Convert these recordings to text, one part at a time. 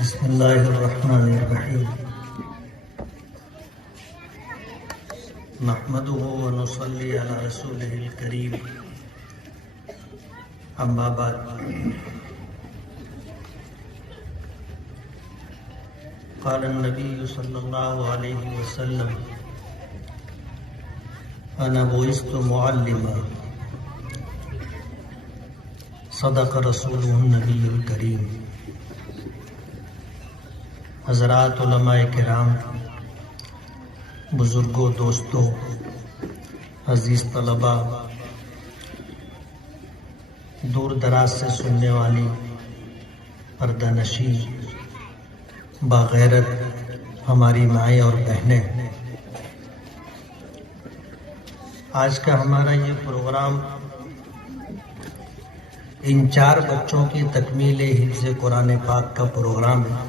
بسم اللہ الرحمن الرحیم نحمده ونصلی علی رسولہ الکریم اما بعد قال النبی صلی اللہ علیہ وسلم انا بعثت معلما صدق رسولہ النبی الکریم۔ حضرات علماء کرام، بزرگوں، دوستوں، عزیز طلباء، دور دراز سے سننے والی پردہ نشین باغیرت ہماری مائیں اور بہنیں، آج کا ہمارا یہ پروگرام ان 4 بچوں کی تکمیل حفظ قرآن پاک کا پروگرام ہے۔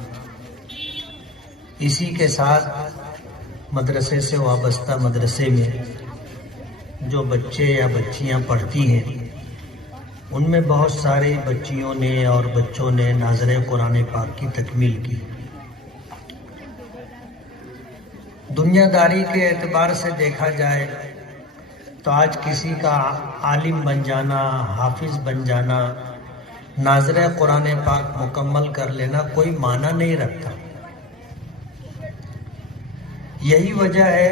اسی کے ساتھ مدرسے سے وابستہ مدرسے میں جو بچے یا بچیاں پڑھتی ہیں، ان میں بہت سارے بچیوں نے اور بچوں نے ناظر قرآن پاک کی تکمیل کی۔ دنیا داری کے اعتبار سے دیکھا جائے تو آج کسی کا عالم بن جانا، حافظ بن جانا، ناظر قرآن پاک مکمل کر لینا کوئی معنی نہیں رکھتا۔ یہی وجہ ہے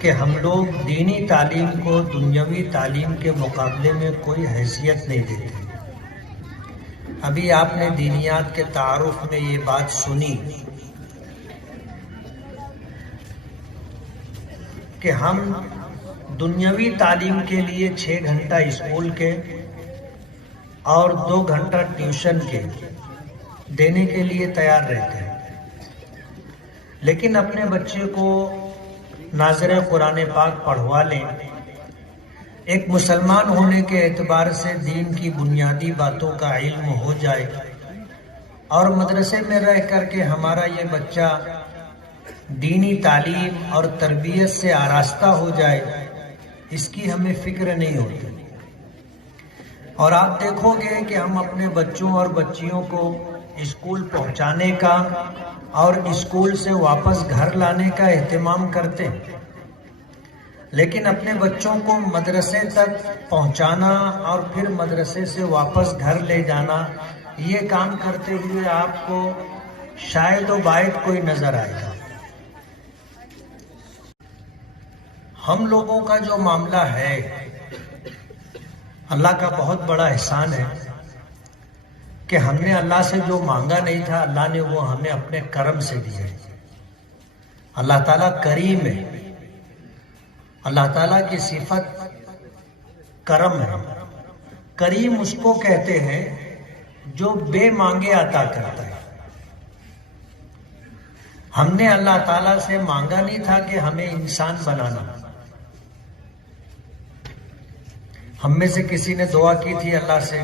کہ ہم لوگ دینی تعلیم کو دنیاوی تعلیم کے مقابلے میں کوئی حیثیت نہیں دیتے۔ ابھی آپ نے دینیات کے تعارف میں یہ بات سنی کہ ہم دنیاوی تعلیم کے لیے 6 گھنٹہ اسکول کے اور 2 گھنٹہ ٹیوشن کے دینے کے لیے تیار رہتے ہیں، لیکن اپنے بچے کو ناظر قرآن پاک پڑھوا لیں، ایک مسلمان ہونے کے اعتبار سے دین کی بنیادی باتوں کا علم ہو جائے اور مدرسے میں رہ کر کے ہمارا یہ بچہ دینی تعلیم اور تربیت سے آراستہ ہو جائے، اس کی ہمیں فکر نہیں ہوتی۔ اور آپ دیکھو گے کہ ہم اپنے بچوں اور بچیوں کو اسکول پہنچانے کا اور اسکول سے واپس گھر لانے کا اہتمام کرتے ہیں، لیکن اپنے بچوں کو مدرسے تک پہنچانا اور پھر مدرسے سے واپس گھر لے جانا، یہ کام کرتے ہوئے آپ کو شاید و باید کوئی نظر آئے گا۔ ہم لوگوں کا جو معاملہ ہے، اللہ کا بہت بڑا احسان ہے کہ ہم نے اللہ سے جو مانگا نہیں تھا، اللہ نے وہ ہمیں اپنے کرم سے دیا ہے۔ اللہ تعالیٰ کریم ہے، اللہ تعالیٰ کی صفت کرم ہے۔ کریم اس کو کہتے ہیں جو بے مانگے عطا کرتا ہے۔ ہم نے اللہ تعالیٰ سے مانگا نہیں تھا کہ ہمیں انسان بنانا۔ ہم میں سے کسی نے دعا کی تھی اللہ سے،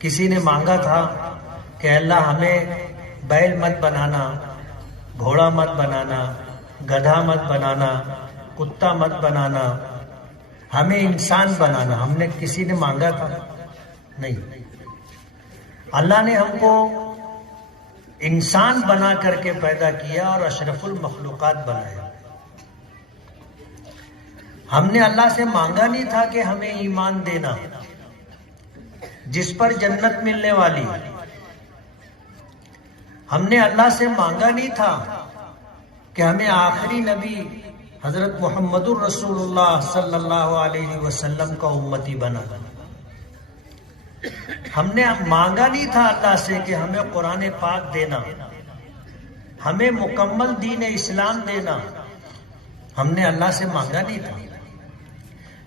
کسی نے مانگا تھا کہ اللہ ہمیں بیل مت بنانا، گھوڑا مت بنانا، گدھا مت بنانا، کتا مت بنانا، ہمیں انسان بنانا۔ ہم نے کسی نے مانگا تھا؟ نہیں۔ اللہ نے ہم کو انسان بنا کر کے پیدا کیا اور اشرف المخلوقات بنایا۔ ہم نے اللہ سے مانگا نہیں تھا کہ ہمیں ایمان دینا جس پر جنت ملنے والی۔ ہم نے اللہ سے مانگا نہیں تھا کہ ہمیں آخری نبی حضرت محمد الرسول اللہ صلی اللہ علیہ وسلم کا امتی بنا۔ ہم نے مانگا نہیں تھا اللہ سے کہ ہمیں قرآن پاک دینا، ہمیں مکمل دین اسلام دینا۔ ہم نے اللہ سے مانگا نہیں تھا۔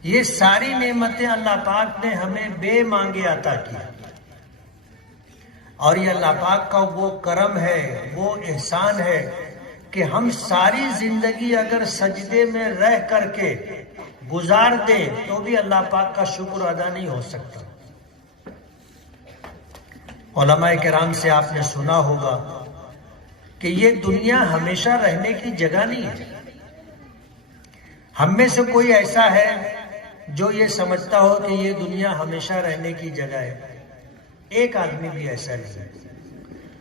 یہ ساری نعمتیں اللہ پاک نے ہمیں بے مانگے عطا کی، اور یہ اللہ پاک کا وہ کرم ہے، وہ احسان ہے کہ ہم ساری زندگی اگر سجدے میں رہ کر کے گزار دیں تو بھی اللہ پاک کا شکر ادا نہیں ہو سکتا۔ علماء کرام سے آپ نے سنا ہوگا کہ یہ دنیا ہمیشہ رہنے کی جگہ نہیں ہے۔ ہم میں سے کوئی ایسا ہے جو یہ سمجھتا ہو کہ یہ دنیا ہمیشہ رہنے کی جگہ ہے؟ ایک آدمی بھی ایسا نہیں۔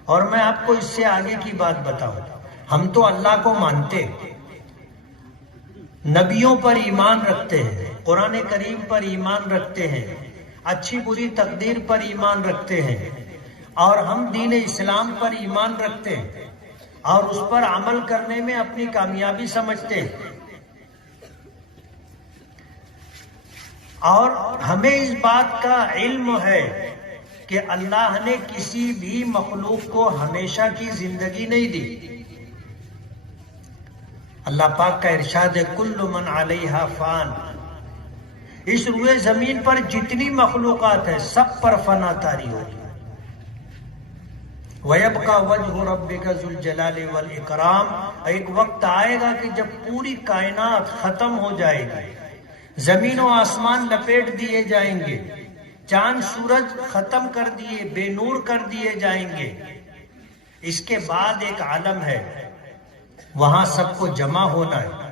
اور میں آپ کو اس سے آگے کی بات بتاؤں، ہم تو اللہ کو مانتے، نبیوں پر ایمان رکھتے ہیں، قرآن کریم پر ایمان رکھتے ہیں، اچھی بری تقدیر پر ایمان رکھتے ہیں، اور ہم دین اسلام پر ایمان رکھتے ہیں اور اس پر عمل کرنے میں اپنی کامیابی سمجھتے ہیں، اور ہمیں اس بات کا علم ہے کہ اللہ نے کسی بھی مخلوق کو ہمیشہ کی زندگی نہیں دی۔ اللہ پاک کا ارشاد ہے کل من علیہا فان، اس روئے زمین پر جتنی مخلوقات ہیں سب پر فنا طاری ہوگی۔ وَيَبْقَى وَجْهُ رَبِّكَ ذُو الْجَلَالِ وَالْإِكْرَامِ، ایک وقت آئے گا کہ جب پوری کائنات ختم ہو جائے گی، زمین و آسمان لپیٹ دیے جائیں گے، چاند سورج ختم کر دیے، بے نور کر دیے جائیں گے، اس کے بعد ایک عالم ہے، وہاں سب کو جمع ہونا ہے،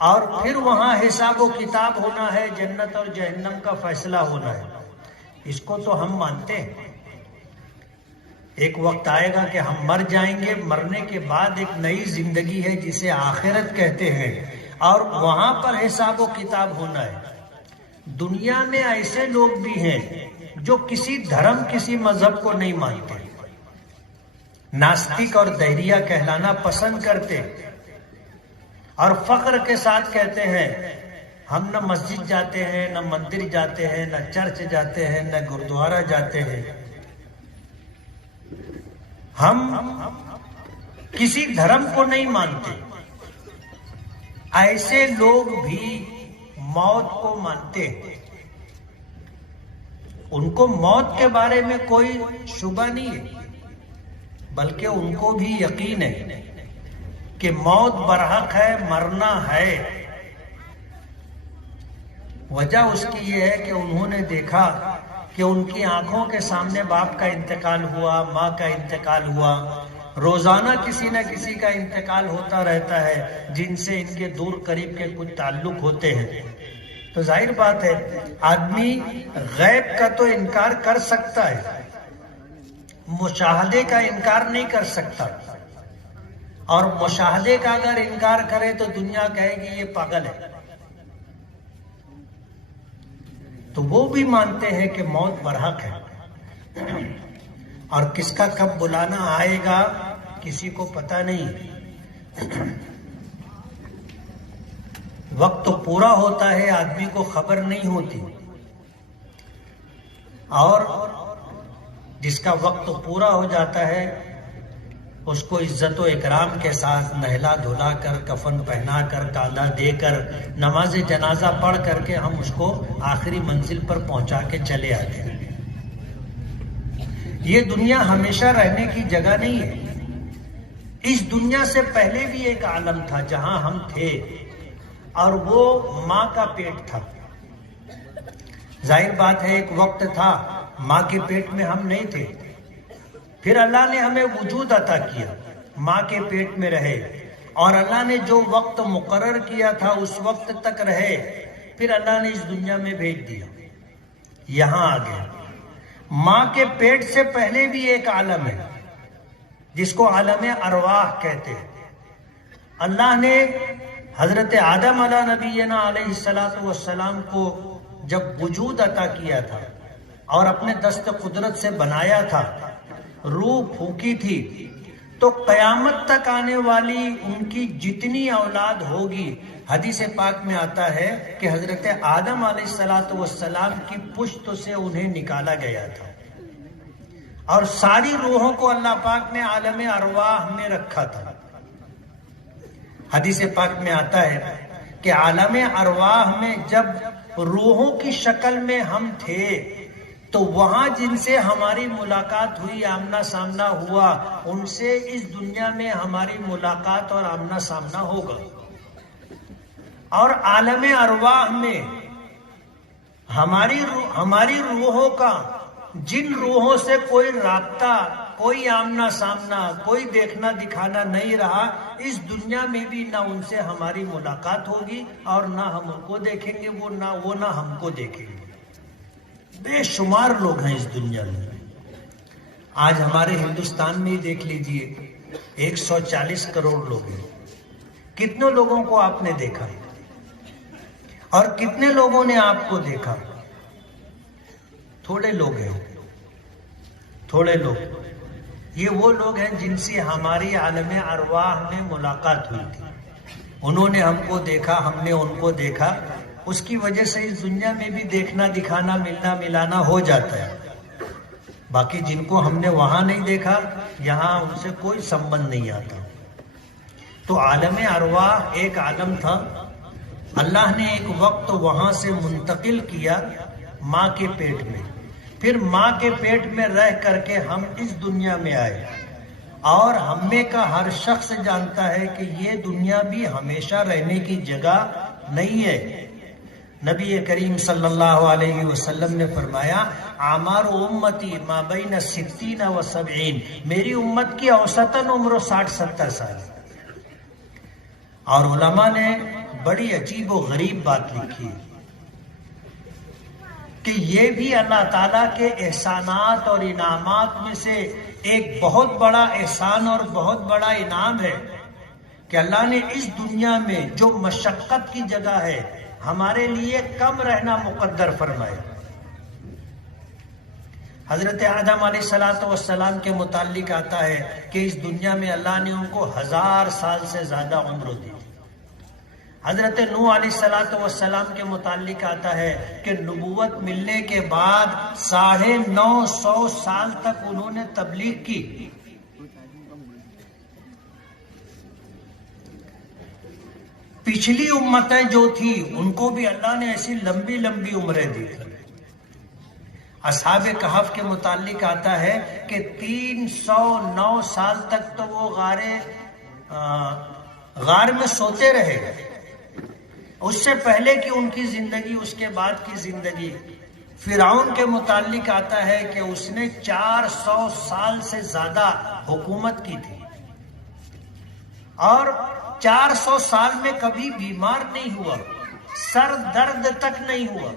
اور پھر وہاں حساب و کتاب ہونا ہے، جنت اور جہنم کا فیصلہ ہونا ہے۔ اس کو تو ہم مانتے ہیں۔ ایک وقت آئے گا کہ ہم مر جائیں گے، مرنے کے بعد ایک نئی زندگی ہے جسے آخرت کہتے ہیں، اور وہاں پر حساب و کتاب ہونا ہے۔ دنیا میں ایسے لوگ بھی ہیں جو کسی دھرم کسی مذہب کو نہیں مانتے، ناستک اور دہریہ کہلانا پسند کرتے، اور فخر کے ساتھ کہتے ہیں ہم نہ مسجد جاتے ہیں، نہ مندر جاتے ہیں، نہ چرچ جاتے ہیں، نہ گردوارہ جاتے ہیں، ہم کسی دھرم کو نہیں مانتے۔ ایسے لوگ بھی موت کو مانتے ہیں، ان کو موت کے بارے میں کوئی شبہ نہیں ہے، بلکہ ان کو بھی یقین ہے کہ موت برحق ہے، مرنا ہے۔ وجہ اس کی یہ ہے کہ انہوں نے دیکھا کہ ان کی آنکھوں کے سامنے باپ کا انتقال ہوا، ماں کا انتقال ہوا، روزانہ کسی نہ کسی کا انتقال ہوتا رہتا ہے جن سے ان کے دور قریب کے کچھ تعلق ہوتے ہیں۔ تو ظاہر بات ہے آدمی غیب کا تو انکار کر سکتا ہے، مشاہدے کا انکار نہیں کر سکتا، اور مشاہدے کا اگر انکار کرے تو دنیا کہے گی یہ پاگل ہے۔ تو وہ بھی مانتے ہیں کہ موت برحق ہے، اور کس کا کب بلانا آئے گا کسی کو پتہ نہیں۔ وقت تو پورا ہوتا ہے، آدمی کو خبر نہیں ہوتی، اور جس کا وقت پورا ہو جاتا ہے اس کو عزت و اکرام کے ساتھ نہلا دھلا کر، کفن پہنا کر، کالا دے کر، نماز جنازہ پڑھ کر کے ہم اس کو آخری منزل پر پہنچا کے چلے آتے ہیں۔ یہ دنیا ہمیشہ رہنے کی جگہ نہیں ہے۔ اس دنیا سے پہلے بھی ایک عالم تھا جہاں ہم تھے، اور وہ ماں کا پیٹ تھا۔ ظاہر بات ہے ایک وقت تھا ماں کے پیٹ میں ہم نہیں تھے، پھر اللہ نے ہمیں وجود عطا کیا، ماں کے پیٹ میں رہے، اور اللہ نے جو وقت مقرر کیا تھا اس وقت تک رہے، پھر اللہ نے اس دنیا میں بھیج دیا، یہاں آ گئے۔ ماں کے پیٹ سے پہلے بھی ایک عالم ہے جس کو عالم ارواح کہتے ہیں۔ اللہ نے حضرت آدم علیہ نبینا علیہ السلام کو جب وجود عطا کیا تھا اور اپنے دست قدرت سے بنایا تھا، روح پھونکی تھی، تو قیامت تک آنے والی ان کی جتنی اولاد ہوگی، حدیث پاک میں آتا ہے کہ حضرت آدم علیہ السلام کی پشت سے انہیں نکالا گیا تھا، اور ساری روحوں کو اللہ پاک نے عالم ارواح میں رکھا تھا۔ حدیث پاک میں آتا ہے کہ عالم ارواح میں جب روحوں کی شکل میں ہم تھے تو وہاں جن سے ہماری ملاقات ہوئی، آمنا سامنا ہوا، ان سے اس دنیا میں ہماری ملاقات اور آمنا سامنا ہوگا۔ اور عالم ارواح میں ہماری روحوں کا جن روحوں سے کوئی رابطہ، کوئی آمنا سامنا، کوئی دیکھنا دکھانا نہیں رہا، اس دنیا میں بھی نہ ان سے ہماری ملاقات ہوگی اور نہ ہم ان کو دیکھیں گے، وہ نہ ہم کو دیکھیں گے۔ بے شمار لوگ ہیں اس دنیا میں. آج ہمارے ہندوستان میں ہی دیکھ لیجئے 140 کروڑ لوگ ہیں. کتنے لوگوں کو آپ نے دیکھا اور کتنے لوگوں نے آپ کو دیکھا؟ تھوڑے لوگ ہیں، تھوڑے لوگ. یہ وہ لوگ ہیں جن سے ہماری عالم ارواح میں ملاقات ہوئی تھی. انہوں نے ہم کو دیکھا، ہم نے ان کو دیکھا. اس کی وجہ سے اس دنیا میں بھی دیکھنا دکھانا ملنا ملانا ہو جاتا ہے. باقی جن کو ہم نے وہاں نہیں دیکھا، یہاں ان سے کوئی سمبند نہیں آتا. تو عالم ارواح ایک عالم تھا. اللہ نے ایک وقت وہاں سے منتقل کیا ماں کے پیٹ میں. پھر ماں کے پیٹ میں رہ کر کے ہم اس دنیا میں آئے. اور ہم میں کا ہر شخص جانتا ہے کہ یہ دنیا بھی ہمیشہ رہنے کی جگہ نہیں ہے. نبی کریم صلی اللہ علیہ وسلم نے فرمایا اعمار امتی ما بین 60 و 70. میری امت کی اوسطاً عمر 60-70 سال. اور علماء نے بڑی عجیب و غریب بات لکھی کہ یہ بھی اللہ تعالیٰ کے احسانات اور انعامات میں سے ایک بہت بڑا احسان اور بہت بڑا انعام ہے کہ اللہ نے اس دنیا میں جو مشقت کی جگہ ہے ہمارے لیے کم رہنا مقدر فرمائے. حضرت آدم علیہ السلام کے متعلق آتا ہے کہ اس دنیا میں اللہ نے ان کو 1000 سال سے زیادہ عمر دی. حضرت نوح علیہ السلام کے متعلق آتا ہے کہ نبوت ملنے کے بعد 950 سال تک انہوں نے تبلیغ کی. پچھلی امتیں جو تھی ان کو بھی اللہ نے ایسی لمبی لمبی عمریں دی. اصحاب کہف کے متعلق آتا ہے کہ 309 سال تک تو وہ غار میں سوتے رہے. اس سے پہلے کی ان کی زندگی، اس کے بعد کی زندگی. فرعون کے متعلق آتا ہے کہ اس نے 400 سال سے زیادہ حکومت کی تھی اور 400 سال میں کبھی بیمار نہیں ہوا، سر درد تک نہیں ہوا.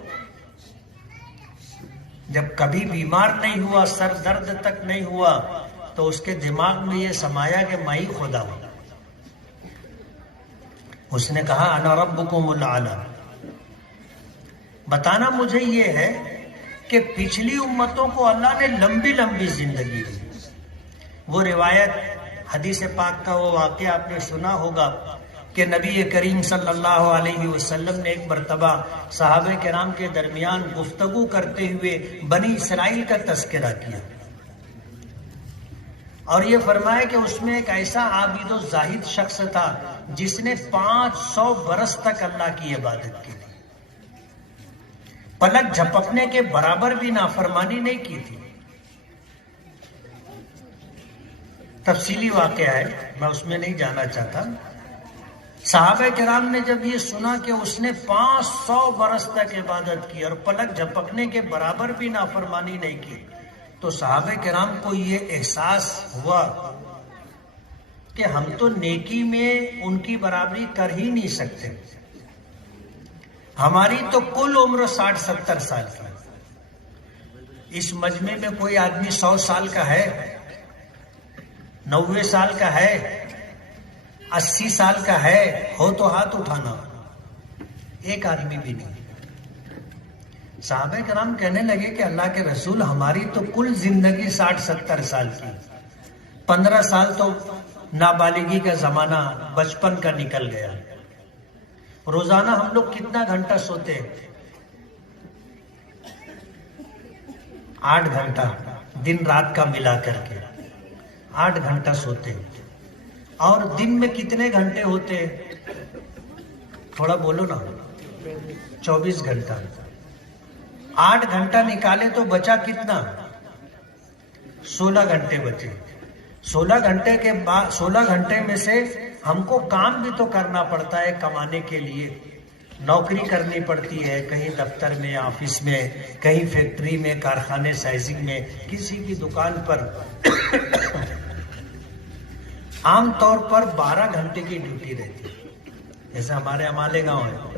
جب کبھی بیمار نہیں ہوا، سر درد تک نہیں ہوا، تو اس کے دماغ میں یہ سمایا کہ میں ہی خدا ہوں. اس نے کہا انا ربکم الاعلی. بتانا مجھے یہ ہے کہ پچھلی امتوں کو اللہ نے لمبی لمبی زندگی دی. وہ روایت حدیث پاک کا وہ واقعہ آپ نے سنا ہوگا کہ نبی کریم صلی اللہ علیہ وسلم نے ایک مرتبہ صحابہ کرام کے درمیان گفتگو کرتے ہوئے بنی اسرائیل کا تذکرہ کیا اور یہ فرمایا کہ اس میں ایک ایسا عابد و زاہد شخص تھا جس نے 500 برس تک اللہ کی عبادت کی تھی. پلک جھپکنے کے برابر بھی نافرمانی نہیں کی تھی. تفصیلی واقعہ ہے، میں اس میں نہیں جانا چاہتا. صحابہ کرام نے جب یہ سنا کہ اس نے 500 برس تک عبادت کی اور پلک جھپکنے کے برابر بھی نافرمانی نہیں کی، تو صحابہ کرام کو یہ احساس ہوا کہ ہم تو نیکی میں ان کی برابری کر ہی نہیں سکتے. ہماری تو کل عمر 60-70 سال کی. اس مجمع میں کوئی آدمی 100 سال کا ہے، 90 سال کا ہے، 80 سال کا ہے؟ ہو تو ہاتھ اٹھانا. ایک آدمی بھی نہیں. صحابہ کرام کہنے لگے کہ اللہ کے رسول ہماری تو کل زندگی 60-70 سال کی. 15 سال تو نابالغی کا زمانہ بچپن کا نکل گیا. روزانہ ہم لوگ کتنا گھنٹہ سوتے؟ 8 گھنٹہ دن رات کا ملا کر کے 8 گھنٹہ سوتے. اور دن میں کتنے گھنٹے ہوتے؟ تھوڑا بولو نا. 24 گھنٹہ. 8 گھنٹہ نکالے تو بچا کتنا؟ 16 گھنٹے بچے. 16 گھنٹے کے بعد 16 گھنٹے میں سے ہم کو کام بھی تو کرنا پڑتا ہے. کمانے کے لیے نوکری کرنی پڑتی ہے، کہیں دفتر میں، آفس میں، کہیں فیکٹری میں، کارخانے سائزنگ میں، کسی کی دکان پر. عام طور پر 12 گھنٹے کی ڈیوٹی رہتی ہے. جیسے ہمارے مالیگاؤں ہے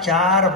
4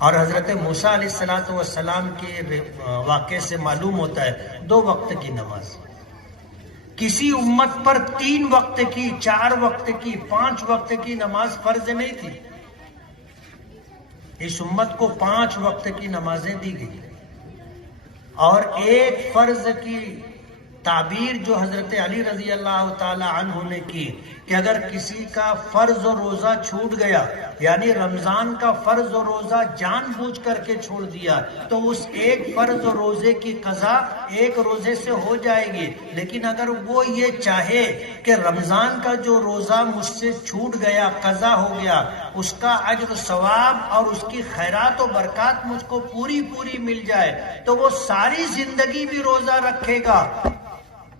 اور حضرت موسیٰ علیہ السلام کے واقعے سے معلوم ہوتا ہے 2 وقت کی نماز کسی امت پر 3 وقت کی، 4 وقت کی، 5 وقت کی نماز فرض نہیں تھی. اس امت کو 5 وقت کی نمازیں دی گئی، اور ایک فرض کی تعبیر جو حضرت علی رضی اللہ تعالی عنہ نے کی کہ اگر کسی کا فرض و روزہ چھوٹ گیا، یعنی رمضان کا فرض و روزہ جان بوجھ کر کے چھوڑ دیا، تو اس ایک فرض و روزے کی قضا ایک روزے سے ہو جائے گی. لیکن اگر وہ یہ چاہے کہ رمضان کا جو روزہ مجھ سے چھوٹ گیا، قضا ہو گیا، اس کا اجر و ثواب اور اس کی خیرات و برکات مجھ کو پوری مل جائے، تو وہ ساری زندگی بھی روزہ رکھے گا.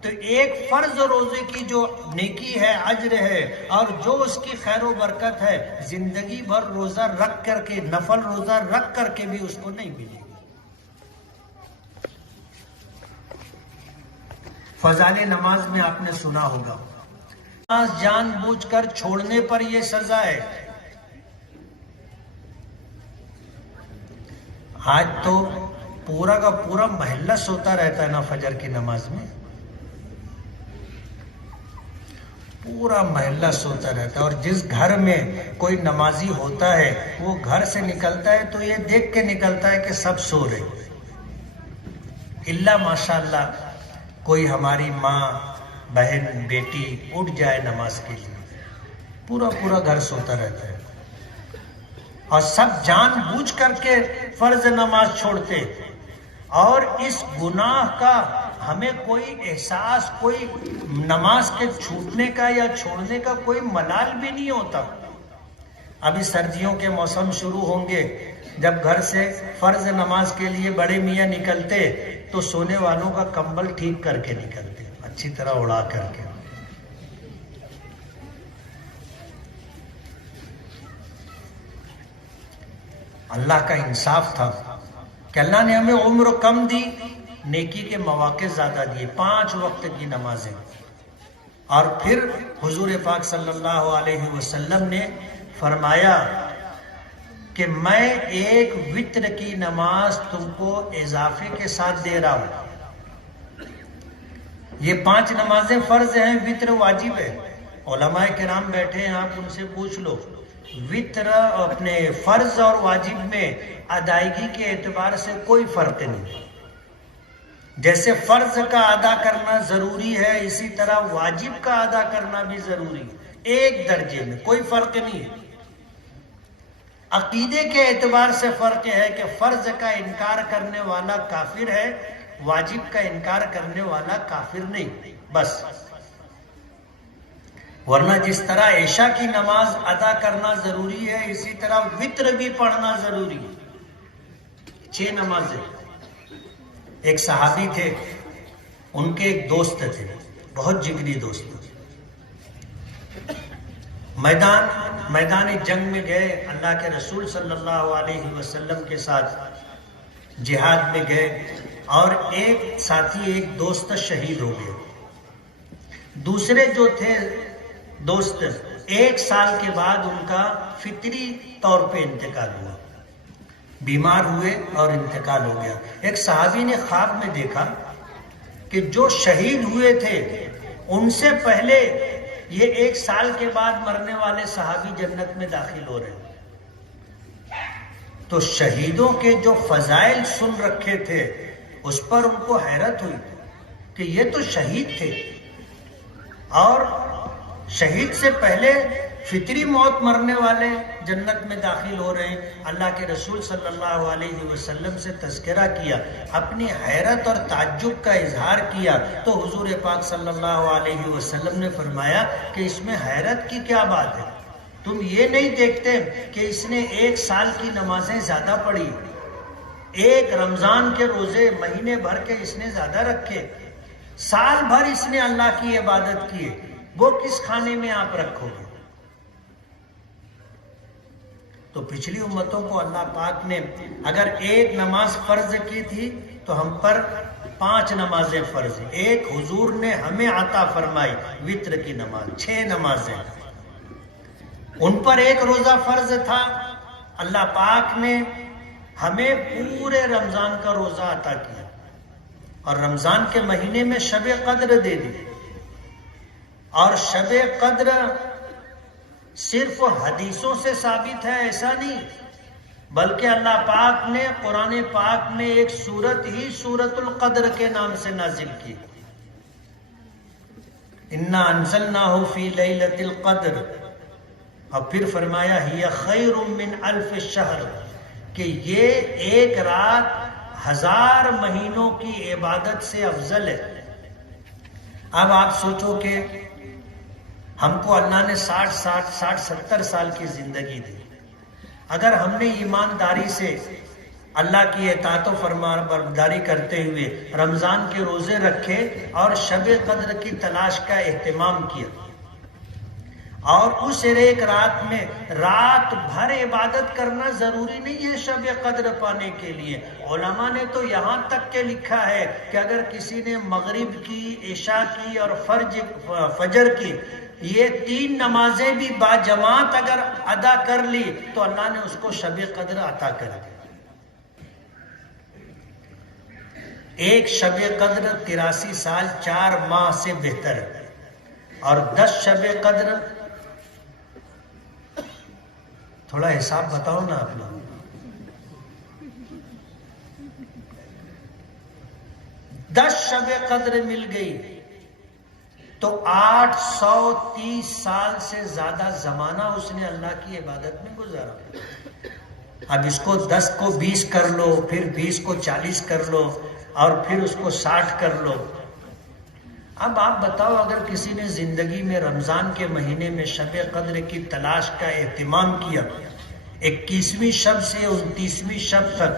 تو ایک فرض روزے کی جو نیکی ہے، اجر ہے، اور جو اس کی خیر و برکت ہے، زندگی بھر روزہ رکھ کر کے، نفل روزہ رکھ کر کے بھی اس کو نہیں ملے گی. فضائل نماز میں آپ نے سنا ہوگا، نماز جان بوجھ کر چھوڑنے پر یہ سزا ہے. آج تو پورا کا پورا محلہ سوتا رہتا ہے نا فجر کی نماز میں، پورا محلہ سوتا رہتا ہے. اور جس گھر میں کوئی نمازی ہوتا ہے وہ گھر سے نکلتا ہے تو یہ دیکھ کے نکلتا ہے کہ سب سو رہے، الا ماشاءاللہ کوئی ہماری ماں، بہن، بیٹی اٹھ جائے نماز کے لیے، پورا گھر سوتا رہتا ہے. اور سب جان بوجھ کر کے فرض نماز چھوڑتے، اور اس گناہ کا ہمیں کوئی احساس، کوئی نماز کے چھوٹنے کا یا چھوڑنے کا کوئی ملال بھی نہیں ہوتا. ابھی سردیوں کے موسم شروع ہوں گے، جب گھر سے فرض نماز کے لیے بڑے میاں نکلتے تو سونے والوں کا کمبل ٹھیک کر کے نکلتے، اچھی طرح اڑا کر کے. اللہ کا انصاف تھا کہ اللہ نے ہمیں عمر کم دی، نیکی کے مواقع زیادہ دیے، 5 وقت کی نمازیں. اور پھر حضور پاک صلی اللہ علیہ وسلم نے فرمایا کہ میں ایک وتر کی نماز تم کو اضافے کے ساتھ دے رہا ہوں. یہ 5 نمازیں فرض ہیں، وتر واجب ہے. علماء کرام بیٹھے ہیں، آپ ان سے پوچھ لو، وتر اپنے فرض اور واجب میں ادائیگی کے اعتبار سے کوئی فرق نہیں. جیسے فرض کا ادا کرنا ضروری ہے، اسی طرح واجب کا ادا کرنا بھی ضروری ہے، ایک درجے میں، کوئی فرق نہیں ہے. عقیدے کے اعتبار سے فرق ہے کہ فرض کا انکار کرنے والا کافر ہے، واجب کا انکار کرنے والا کافر نہیں، بس. ورنہ جس طرح عشاء کی نماز ادا کرنا ضروری ہے، اسی طرح وتر بھی پڑھنا ضروری ہے. 6 نمازیں. ایک صحابی تھے، ان کے ایک دوست تھے، بہت جگری دوست. میدان جنگ میں گئے، اللہ کے رسول صلی اللہ علیہ وسلم کے ساتھ جہاد میں گئے، اور ایک ساتھی، ایک دوست شہید ہو گئے. دوسرے جو تھے دوست، 1 سال کے بعد ان کا فطری طور پہ انتقال ہوا، بیمار ہوئے اور انتقال ہو گیا. ایک صحابی نے خواب میں دیکھا کہ جو شہید ہوئے تھے ان سے پہلے یہ 1 سال کے بعد مرنے والے صحابی جنت میں داخل ہو رہے ہیں. تو شہیدوں کے جو فضائل سن رکھے تھے اس پر ان کو حیرت ہوئی کہ یہ تو شہید تھے، اور شہید سے پہلے فطری موت مرنے والے جنت میں داخل ہو رہے ہیں. اللہ کے رسول صلی اللہ علیہ وسلم سے تذکرہ کیا، اپنی حیرت اور تعجب کا اظہار کیا، تو حضور پاک صلی اللہ علیہ وسلم نے فرمایا کہ اس میں حیرت کی کیا بات ہے؟ تم یہ نہیں دیکھتے کہ اس نے 1 سال کی نمازیں زیادہ پڑھی، 1 رمضان کے روزے مہینے بھر کے اس نے زیادہ رکھے، سال بھر اس نے اللہ کی عبادت کی، وہ کس کھانے میں آپ رکھو گے؟ تو پچھلی امتوں کو اللہ پاک نے اگر 1 نماز فرض کی تھی تو ہم پر 5 نمازیں فرض ہیں. ایک حضور نے ہمیں عطا فرمائی وتر کی نماز، 6 نمازیں. ان پر 1 روزہ فرض تھا، اللہ پاک نے ہمیں پورے رمضان کا روزہ عطا کیا اور رمضان کے مہینے میں شب قدر دے دی. اور شب قدر صرف حدیثوں سے ثابت ہے ایسا نہیں، بلکہ اللہ پاک نے قرآن پاک میں ایک سورت ہی سورت القدر کے نام سے نازل کی. انا انزلناہ فی لیلۃ القدر، اور پھر فرمایا ہی خیر من الف شہر، کہ یہ ایک رات 1000 مہینوں کی عبادت سے افضل ہے. اب آپ سوچو کہ ہم کو اللہ نے 60 سال کی زندگی دی. اگر ہم نے ایمانداری سے اللہ کی اطاعت و فرمانبرداری کرتے ہوئے رمضان کے روزے رکھے اور شب قدر کی تلاش کا اہتمام کیا اور اس ایک رات میں رات بھر عبادت کرنا ضروری نہیں ہے شب قدر پانے کے لیے. علماء نے تو یہاں تک کہ لکھا ہے کہ اگر کسی نے مغرب کی، عشاء کی اور فجر کی، یہ 3 نمازیں بھی باجماعت اگر ادا کر لی تو اللہ نے اس کو شب قدر عطا کر دی. ایک شب قدر 83 سال 4 ماہ سے بہتر ہے، اور 10 شب قدر، تھوڑا حساب بتاؤ نا آپ لوگ، 10 شب قدر مل گئی تو 830 سال سے زیادہ زمانہ اس نے اللہ کی عبادت میں گزارا. اب اس کو 10 کو 20 کر لو، پھر 20 کو 40 کر لو، اور پھر اس کو 60 کر لو. اب آپ بتاؤ اگر کسی نے زندگی میں رمضان کے مہینے میں شب قدر کی تلاش کا اہتمام کیا، 21ویں شب سے 29ویں شب تک،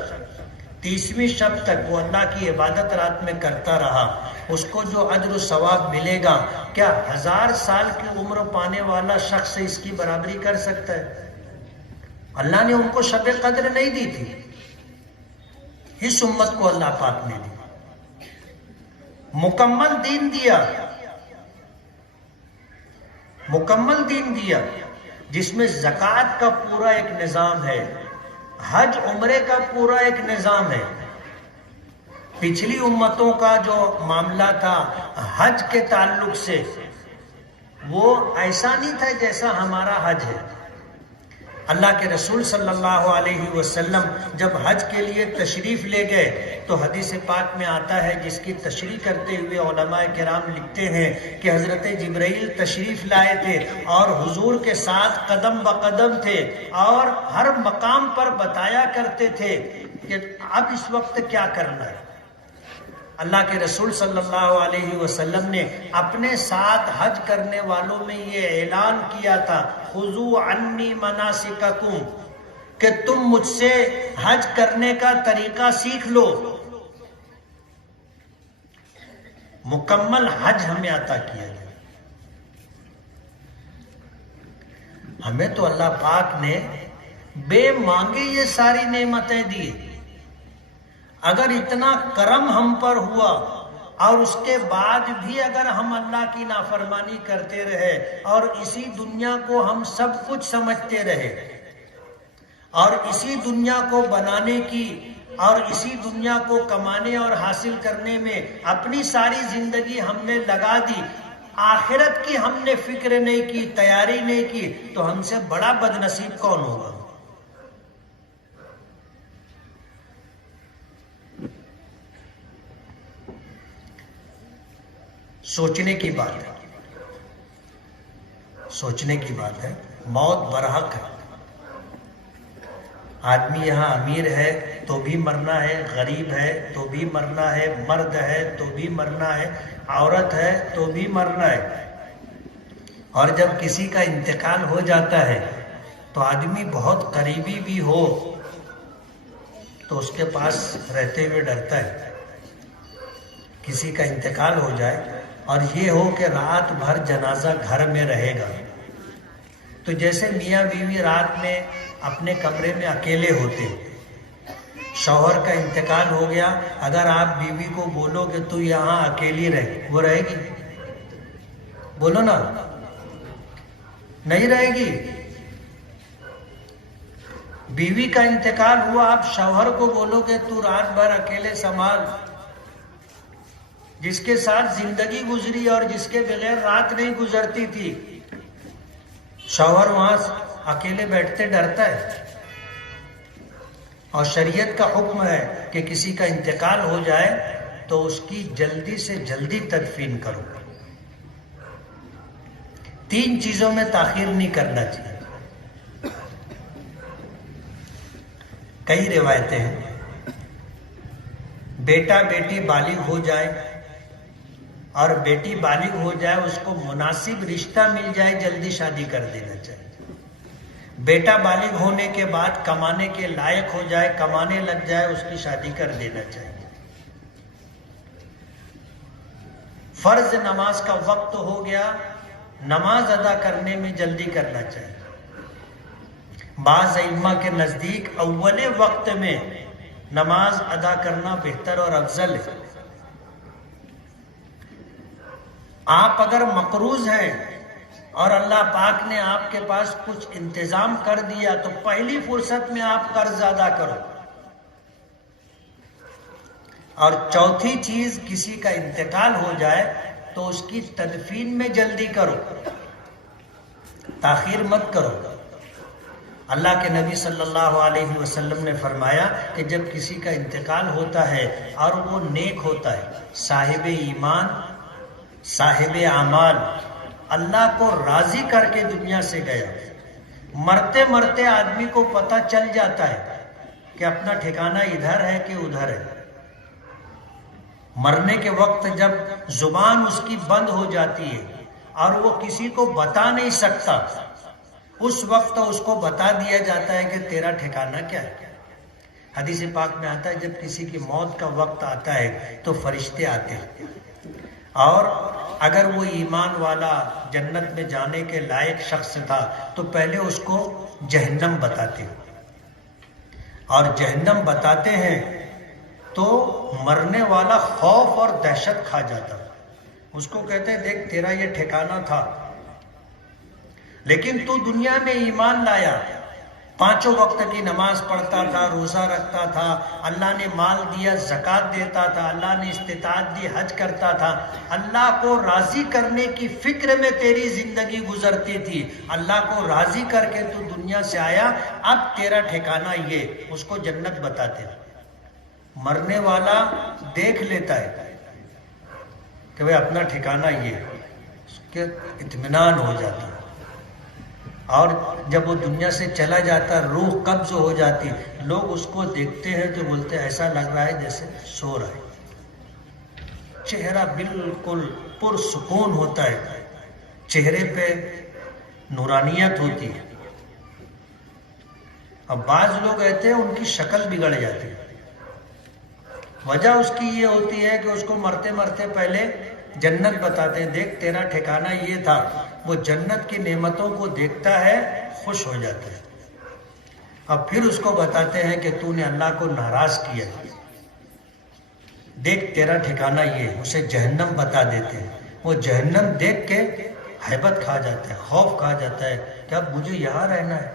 30ویں شب تک وہ اللہ کی عبادت رات میں کرتا رہا، اس کو جو اجر و ثواب ملے گا، کیا 1000 سال کی عمر پانے والا شخص اس کی برابری کر سکتا ہے؟ اللہ نے ان کو شب قدر نہیں دی تھی، اس امت کو اللہ پاک نے دی، مکمل دین دیا، مکمل دین دیا، جس میں زکوٰۃ کا پورا ایک نظام ہے، حج عمرے کا پورا ایک نظام ہے. پچھلی امتوں کا جو معاملہ تھا حج کے تعلق سے، وہ ایسا نہیں تھا جیسا ہمارا حج ہے. اللہ کے رسول صلی اللہ علیہ وسلم جب حج کے لیے تشریف لے گئے تو حدیث پاک میں آتا ہے، جس کی تشریح کرتے ہوئے علماء کرام لکھتے ہیں کہ حضرت جبرائیل تشریف لائے تھے اور حضور کے ساتھ قدم بقدم تھے، اور ہر مقام پر بتایا کرتے تھے کہ اب اس وقت کیا کرنا ہے. اللہ کے رسول صلی اللہ علیہ وسلم نے اپنے ساتھ حج کرنے والوں میں یہ اعلان کیا تھا، خذوا عنی مناسککم، کہ تم مجھ سے حج کرنے کا طریقہ سیکھ لو. مکمل حج ہمیں عطا کیا گیا. ہمیں تو اللہ پاک نے بے مانگے یہ ساری نعمتیں دی. اگر اتنا کرم ہم پر ہوا اور اس کے بعد بھی اگر ہم اللہ کی نافرمانی کرتے رہے اور اسی دنیا کو ہم سب کچھ سمجھتے رہے اور اسی دنیا کو بنانے کی اور اسی دنیا کو کمانے اور حاصل کرنے میں اپنی ساری زندگی ہم نے لگا دی، آخرت کی ہم نے فکر نہیں کی، تیاری نہیں کی، تو ہم سے بڑا بدنصیب کون ہوگا؟ سوچنے کی بات ہے، سوچنے کی بات ہے. موت برحق ہے. آدمی یہاں امیر ہے تو بھی مرنا ہے، غریب ہے تو بھی مرنا ہے، مرد ہے تو بھی مرنا ہے، عورت ہے تو بھی مرنا ہے. اور جب کسی کا انتقال ہو جاتا ہے تو آدمی بہت قریبی بھی ہو تو اس کے پاس رہتے ہوئے ڈرتا ہے. کسی کا انتقال ہو جائے اور یہ ہو کہ رات بھر جنازہ گھر میں رہے گا، تو جیسے میاں بیوی رات میں اپنے کمرے میں اکیلے ہوتے، شوہر کا انتقال ہو گیا، اگر آپ بیوی کو بولو کہ تو یہاں اکیلی رہے، وہ رہے گی؟ بولو نا، نہیں رہے گی. بیوی کا انتقال ہوا، آپ شوہر کو بولو کہ تو رات بھر اکیلے سنبھال، جس کے ساتھ زندگی گزری اور جس کے بغیر رات نہیں گزرتی تھی، شوہر وہاں اکیلے بیٹھتے ڈرتا ہے. اور شریعت کا حکم ہے کہ کسی کا انتقال ہو جائے تو اس کی جلدی سے جلدی تدفین کرو. 3 چیزوں میں تاخیر نہیں کرنا چاہیے. کئی روایتیں ہیں، بیٹا بیٹی بالغ ہو جائے اور بیٹی بالغ ہو جائے، اس کو مناسب رشتہ مل جائے، جلدی شادی کر دینا چاہیے. بیٹا بالغ ہونے کے بعد کمانے کے لائق ہو جائے، کمانے لگ جائے، اس کی شادی کر دینا چاہیے. فرض نماز کا وقت ہو گیا، نماز ادا کرنے میں جلدی کرنا چاہیے. بعض ائمہ کے نزدیک اول وقت میں نماز ادا کرنا بہتر اور افضل ہے. آپ اگر مقروض ہیں اور اللہ پاک نے آپ کے پاس کچھ انتظام کر دیا تو پہلی فرصت میں آپ قرض ادا کرو. اور چوتھی چیز، کسی کا انتقال ہو جائے تو اس کی تدفین میں جلدی کرو، تاخیر مت کرو. اللہ کے نبی صلی اللہ علیہ وسلم نے فرمایا کہ جب کسی کا انتقال ہوتا ہے اور وہ نیک ہوتا ہے، صاحب ایمان، صاحب اعمال، اللہ کو راضی کر کے دنیا سے گیا، مرتے مرتے آدمی کو پتہ چل جاتا ہے کہ اپنا ٹھکانہ ادھر ہے کہ ادھر ہے. مرنے کے وقت جب زبان اس کی بند ہو جاتی ہے اور وہ کسی کو بتا نہیں سکتا، اس وقت اس کو بتا دیا جاتا ہے کہ تیرا ٹھکانہ کیا ہے. حدیث پاک میں آتا ہے جب کسی کی موت کا وقت آتا ہے تو فرشتے آتے ہیں، اور اگر وہ ایمان والا جنت میں جانے کے لائق شخص تھا تو پہلے اس کو جہنم بتاتے ہیں، اور جہنم بتاتے ہیں تو مرنے والا خوف اور دہشت کھا جاتا. اس کو کہتے ہیں دیکھ تیرا یہ ٹھکانہ تھا، لیکن تو دنیا میں ایمان لایا، 5 وقت کی نماز پڑھتا تھا، روزہ رکھتا تھا، اللہ نے مال دیا زکوٰۃ دیتا تھا، اللہ نے استطاعت دی حج کرتا تھا، اللہ کو راضی کرنے کی فکر میں تیری زندگی گزرتی تھی، اللہ کو راضی کر کے تو دنیا سے آیا، اب تیرا ٹھکانہ یہ، اس کو جنت بتاتے ہیں. مرنے والا دیکھ لیتا ہے کہ بھئی اپنا ٹھکانہ یہ، اس کے اطمینان ہو جاتا ہے. اور جب وہ دنیا سے چلا جاتا، روح قبض ہو جاتی، لوگ اس کو دیکھتے ہیں تو بولتے ہیں ایسا لگ رہا ہے جیسے سو رہا ہے. چہرہ بالکل پرسکون ہوتا ہے، چہرے پہ نورانیت ہوتی ہے. اب بعض لوگ کہتے ہیں ان کی شکل بگڑ جاتی ہے. وجہ اس کی یہ ہوتی ہے کہ اس کو مرتے مرتے پہلے جنت بتاتے ہیں، دیکھ تیرا ٹھکانہ یہ تھا. وہ جنت کی نعمتوں کو دیکھتا ہے، خوش ہو جاتا ہے. اب پھر اس کو بتاتے ہیں کہ تو نے اللہ کو ناراض کیا، دیکھ تیرا ٹھکانہ یہ، اسے جہنم بتا دیتے ہیں. وہ جہنم دیکھ کے ہیبت کھا جاتا ہے، خوف کھا جاتا ہے کہ اب مجھے یہاں رہنا ہے.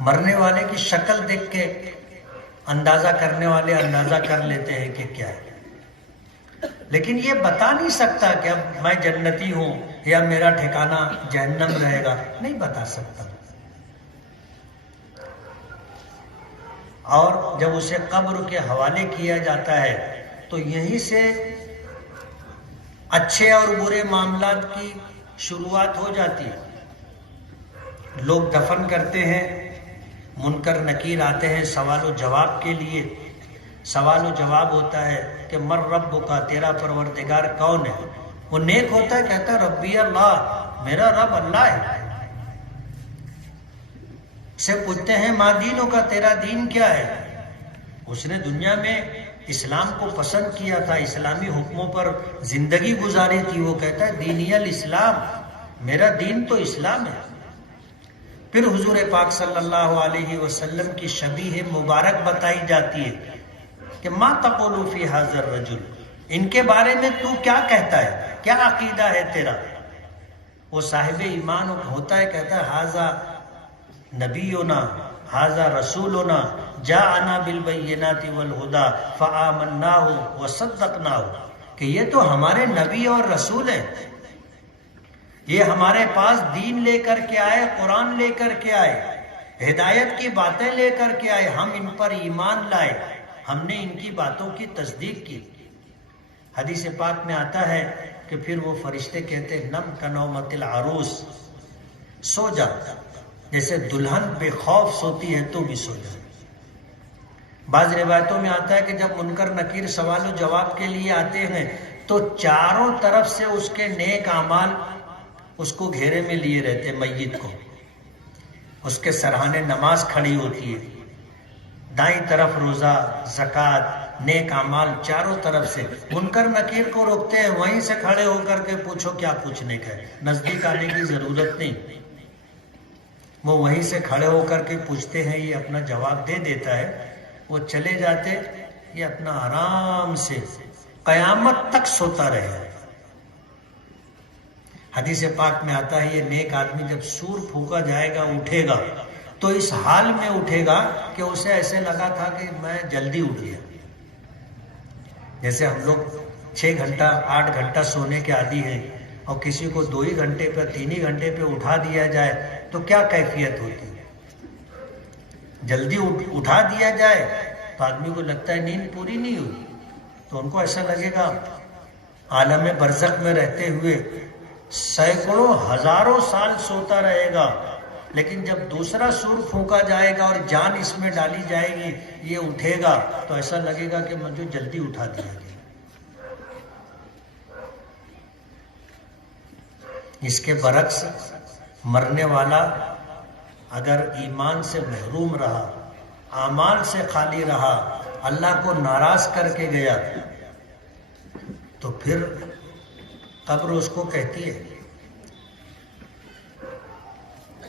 مرنے والے کی شکل دیکھ کے اندازہ کرنے والے اندازہ کر لیتے ہیں کہ کیا ہے، لیکن یہ بتا نہیں سکتا کہ اب میں جنتی ہوں یا میرا ٹھکانہ جہنم رہے گا، نہیں بتا سکتا. اور جب اسے قبر کے حوالے کیا جاتا ہے تو یہیں سے اچھے اور برے معاملات کی شروعات ہو جاتی ہے. لوگ دفن کرتے ہیں، منکر نکیر آتے ہیں سوال و جواب کے لیے. سوال و جواب ہوتا ہے کہ مر رب کا، تیرا پروردگار کون ہے. وہ نیک ہوتا ہے، کہتا ہے ربی اللہ، میرا رب اللہ ہے. سے پوچھتے ہیں ما دینوں کا، تیرا دین کیا ہے. اس نے دنیا میں اسلام کو پسند کیا تھا، اسلامی حکموں پر زندگی گزاری تھی. وہ کہتا ہے دینی الاسلام، میرا دین تو اسلام ہے. پھر حضور پاک صلی اللہ علیہ وسلم کی شبیہ مبارک بتائی جاتی ہے کہ ما تقول فی ھذا الرجل، ان کے بارے میں تو کیا کہتا ہے، کیا عقیدہ ہے تیرا. وہ صاحب ایمان ہوتا ہے، کہتا ہے ھذا نبینا ھذا رسولنا جاءنا بالبینات والہدی فآمناہ وصدقناہ، کہ یہ تو ہمارے نبی اور رسول ہیں، یہ ہمارے پاس دین لے کر کے آئے، قرآن لے کر کے آئے، ہدایت کی باتیں لے کر کے آئے، ہم ان پر ایمان لائے، ہم نے ان کی باتوں کی تصدیق کی۔ حدیث پاک میں آتا ہے کہ پھر وہ فرشتے کہتے ہیں نم کنومت العروس، سو جا، جیسے دلہن بے خوف سوتی ہے تو بھی سو جا۔ بعض روایتوں میں آتا ہے کہ جب منکر نکیر سوال و جواب کے لیے آتے ہیں تو چاروں طرف سے اس کے نیک اعمال اس کو گھیرے میں لیے رہتے ہیں، میت کو، اس کے سرہانے نماز کھڑی ہوتی ہے، دائیں طرف روزہ، زکوٰۃ، نیک اعمال چاروں طرف سے۔ منکر نکیر کو روکتے ہیں، وہیں سے کھڑے ہو کر کے پوچھو کیا پوچھنے کا ہے، نزدیک آنے کی ضرورت نہیں، وہ وہیں سے کھڑے ہو کر کے پوچھتے ہیں، یہ اپنا جواب دے دیتا ہے، وہ چلے جاتے، یہ اپنا آرام سے قیامت تک سوتا رہے۔ حدیث پاک میں آتا ہے یہ نیک آدمی جب سور پھونکا جائے گا اٹھے گا تو اس حال میں اٹھے گا کہ اسے ایسے لگا تھا کہ میں جلدی اٹھ گیا۔ جیسے ہم لوگ 6 گھنٹہ 8 گھنٹہ سونے کے عادی ہیں اور کسی کو 2 ہی گھنٹے پہ 3 ہی گھنٹے پہ اٹھا دیا جائے تو کیا کیفیت ہوتی ہے؟ جلدی اٹھا دیا جائے تو آدمی کو لگتا ہے نیند پوری نہیں ہوئی، تو ان کو ایسا لگے گا عالم برزخ میں رہتے ہوئے سینکڑوں ہزاروں سال سوتا رہے گا، لیکن جب دوسرا سور پھونکا جائے گا اور جان اس میں ڈالی جائے گی، یہ اٹھے گا تو ایسا لگے گا کہ مجھے جلدی اٹھا دیا گیا۔ اس کے برعکس مرنے والا اگر ایمان سے محروم رہا، اعمال سے خالی رہا، اللہ کو ناراض کر کے گیا، تو پھر قبر اس کو کہتی ہے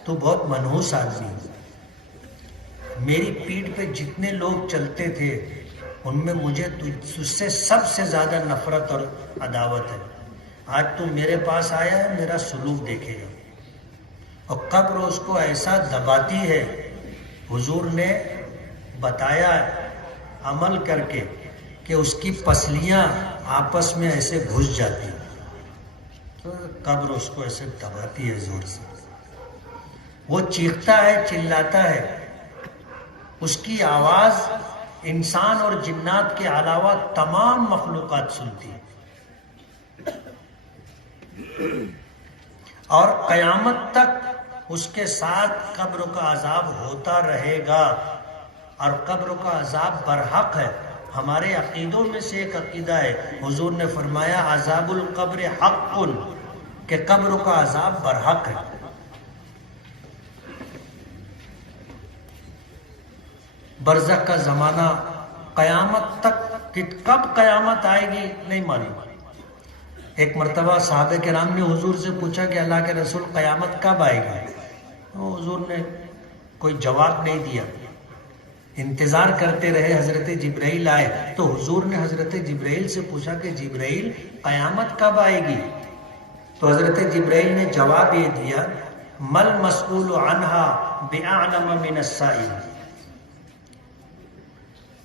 تو بہت منحوس آدمی ہے، میری پیٹھ پہ جتنے لوگ چلتے تھے ان میں مجھے تجھ سے سب سے زیادہ نفرت اور عداوت ہے، آج تو میرے پاس آیا ہے، میرا سلوک دیکھے گا۔ اور قبر اس کو ایسا دباتی ہے، حضور نے بتایا عمل کر کے کہ اس کی پسلیاں آپس میں ایسے گھس جاتی ہیں، تو قبر اس کو ایسے دباتی ہے زور سے، وہ چیختا ہے، چلاتا ہے، اس کی آواز انسان اور جنات کے علاوہ تمام مخلوقات سنتی ہے، اور قیامت تک اس کے ساتھ قبر کا عذاب ہوتا رہے گا، اور قبر کا عذاب برحق ہے۔ ہمارے عقیدوں میں سے ایک عقیدہ ہے، حضور نے فرمایا عذاب القبر حق، کہ قبر کا عذاب برحق ہے۔ برزخ کا زمانہ قیامت تک، کب قیامت آئے گی نہیں معلوم۔ ایک مرتبہ صحابہ کرام نے حضور سے پوچھا کہ اللہ کے رسول قیامت کب آئے گی؟ تو حضور نے کوئی جواب نہیں دیا، انتظار کرتے رہے، حضرت جبرائیل آئے تو حضور نے حضرت جبرائیل سے پوچھا کہ جبرائیل قیامت کب آئے گی؟ تو حضرت جبرائیل نے جواب یہ دیا مل مسئول عنہا بأعلم من السائل،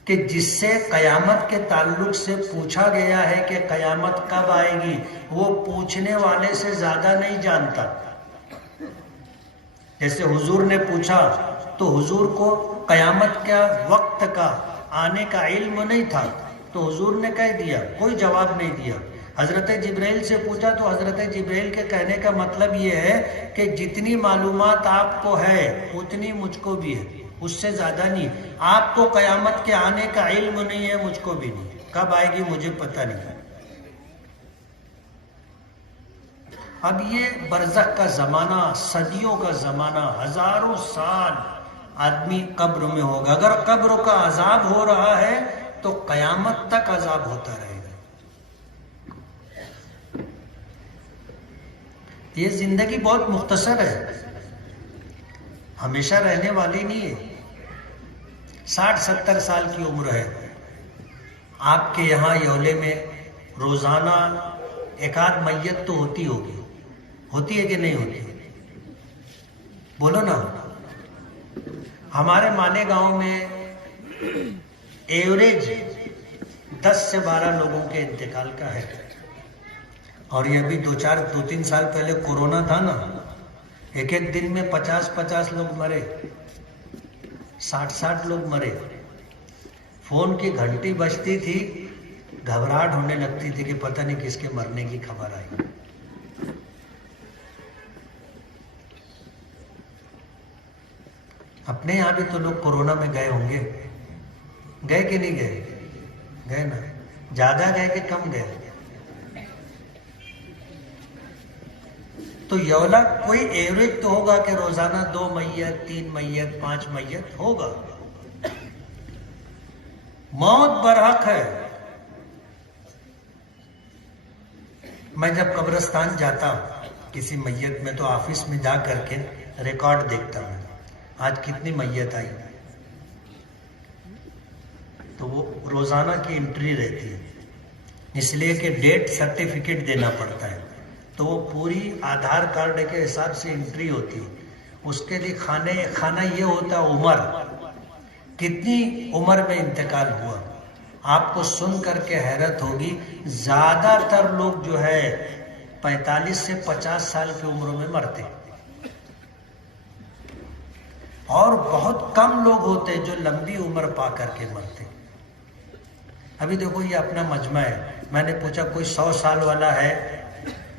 کہ جس سے قیامت کے تعلق سے پوچھا گیا ہے کہ قیامت کب آئے گی، وہ پوچھنے والے سے زیادہ نہیں جانتا۔ جیسے حضور نے پوچھا تو حضور کو قیامت کا وقت کا آنے کا علم نہیں تھا، تو حضور نے کہہ دیا، کوئی جواب نہیں دیا۔ حضرت جبرائیل سے پوچھا تو حضرت جبرائیل کے کہنے کا مطلب یہ ہے کہ جتنی معلومات آپ کو ہے اتنی مجھ کو بھی ہے، اس سے زیادہ نہیں۔ آپ کو قیامت کے آنے کا علم نہیں ہے، مجھ کو بھی نہیں، کب آئے گی مجھے پتہ نہیں۔ اب یہ برزخ کا زمانہ، صدیوں کا زمانہ، ہزاروں سال آدمی قبر میں ہوگا۔ اگر قبر کا عذاب ہو رہا ہے تو قیامت تک عذاب ہوتا رہے گا۔ یہ زندگی بہت مختصر ہے، ہمیشہ رہنے والی نہیں ہے۔ 60-70 سال کی عمر ہے۔ آپ کے یہاں یولے میں روزانہ ایک آدھ میت تو ہوتی ہوگی، ہوتی ہے کہ نہیں ہوتی؟ بولو نا، ہمارے مالیگاؤں میں ایوریج 10 سے 12 لوگوں کے انتقال کا ہے. اور یہ ابھی 2-3 سال پہلے کورونا تھا نا، ایک دن میں 50 لوگ مرے، 60 لوگ مرے. فون کی گھنٹی بجتی تھی، گھبراہٹ ہونے لگتی تھی کہ پتہ نہیں کس کے مرنے کی خبر آئی. اپنے یہاں بھی تو لوگ کورونا میں گئے ہوں گے، گئے کہ نہیں گئے؟ گئے نا. زیادہ گئے کہ کم گئے؟ تو یولا کوئی ایوریج تو ہوگا کہ روزانہ 2 میت، 3 میت، 5 میت ہوگا. موت برحق ہے. میں جب قبرستان جاتا ہوں کسی میت میں تو آفس میں جا کر کے ریکارڈ دیکھتا ہوں، آج کتنی میت آئی، تو وہ روزانہ کی انٹری رہتی ہے. اس لیے کہ ڈیٹ سرٹیفکیٹ دینا پڑتا ہے، تو وہ پوری آدھار کارڈ کے حساب سے انٹری ہوتی ہے. اس کے لیے کھانا یہ ہوتا ہے عمر، کتنی عمر میں انتقال ہوا. آپ کو سن کر کے حیرت ہوگی، زیادہ تر لوگ جو ہے 45 سے 50 سال کی عمروں میں مرتے، اور بہت کم لوگ ہوتے جو لمبی عمر پا کر کے مرتے. ابھی دیکھو یہ اپنا مجمع ہے، میں نے پوچھا کوئی 100 سال والا ہے،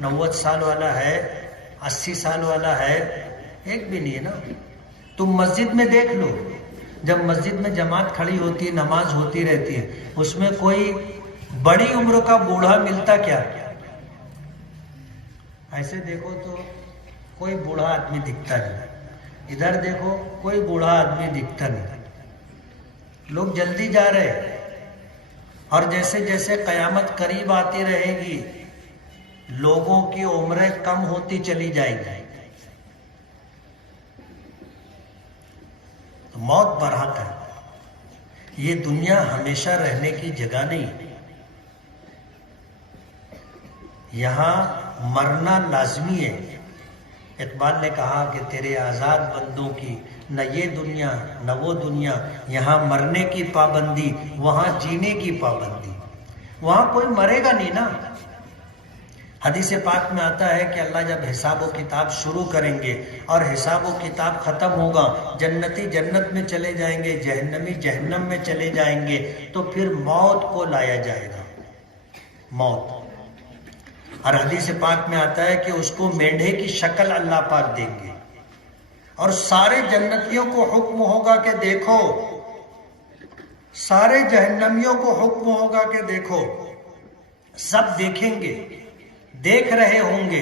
90 سال والا ہے، 80 سال والا ہے؟ ایک بھی نہیں ہے نا. تم مسجد میں دیکھ لو، جب مسجد میں جماعت کھڑی ہوتی ہے، نماز ہوتی رہتی ہے، اس میں کوئی بڑی عمر کا بوڑھا ملتا کیا؟ ایسے دیکھو تو کوئی بوڑھا آدمی دکھتا نہیں، ادھر دیکھو کوئی بوڑھا آدمی دکھتا نہیں. لوگ جلدی جا رہے، اور جیسے جیسے قیامت قریب آتی رہے گی لوگوں کی عمریں کم ہوتی چلی جائیں گی. تو موت برحق ہے. یہ دنیا ہمیشہ رہنے کی جگہ نہیں، یہاں مرنا لازمی ہے. اقبال نے کہا کہ تیرے آزاد بندوں کی نہ یہ دنیا نہ وہ دنیا، یہاں مرنے کی پابندی وہاں جینے کی پابندی. وہاں کوئی مرے گا نہیں نا. حدیث پاک میں آتا ہے کہ اللہ جب حساب و کتاب شروع کریں گے اور حساب و کتاب ختم ہوگا، جنتی جنت میں چلے جائیں گے، جہنمی جہنم میں چلے جائیں گے، تو پھر موت کو لایا جائے گا. موت، اور حدیث پاک میں آتا ہے کہ اس کو مینڈھے کی شکل اللہ پاک دیں گے، اور سارے جنتیوں کو حکم ہوگا کہ دیکھو، سارے جہنمیوں کو حکم ہوگا کہ دیکھو. سب دیکھیں گے، دیکھ رہے ہوں گے.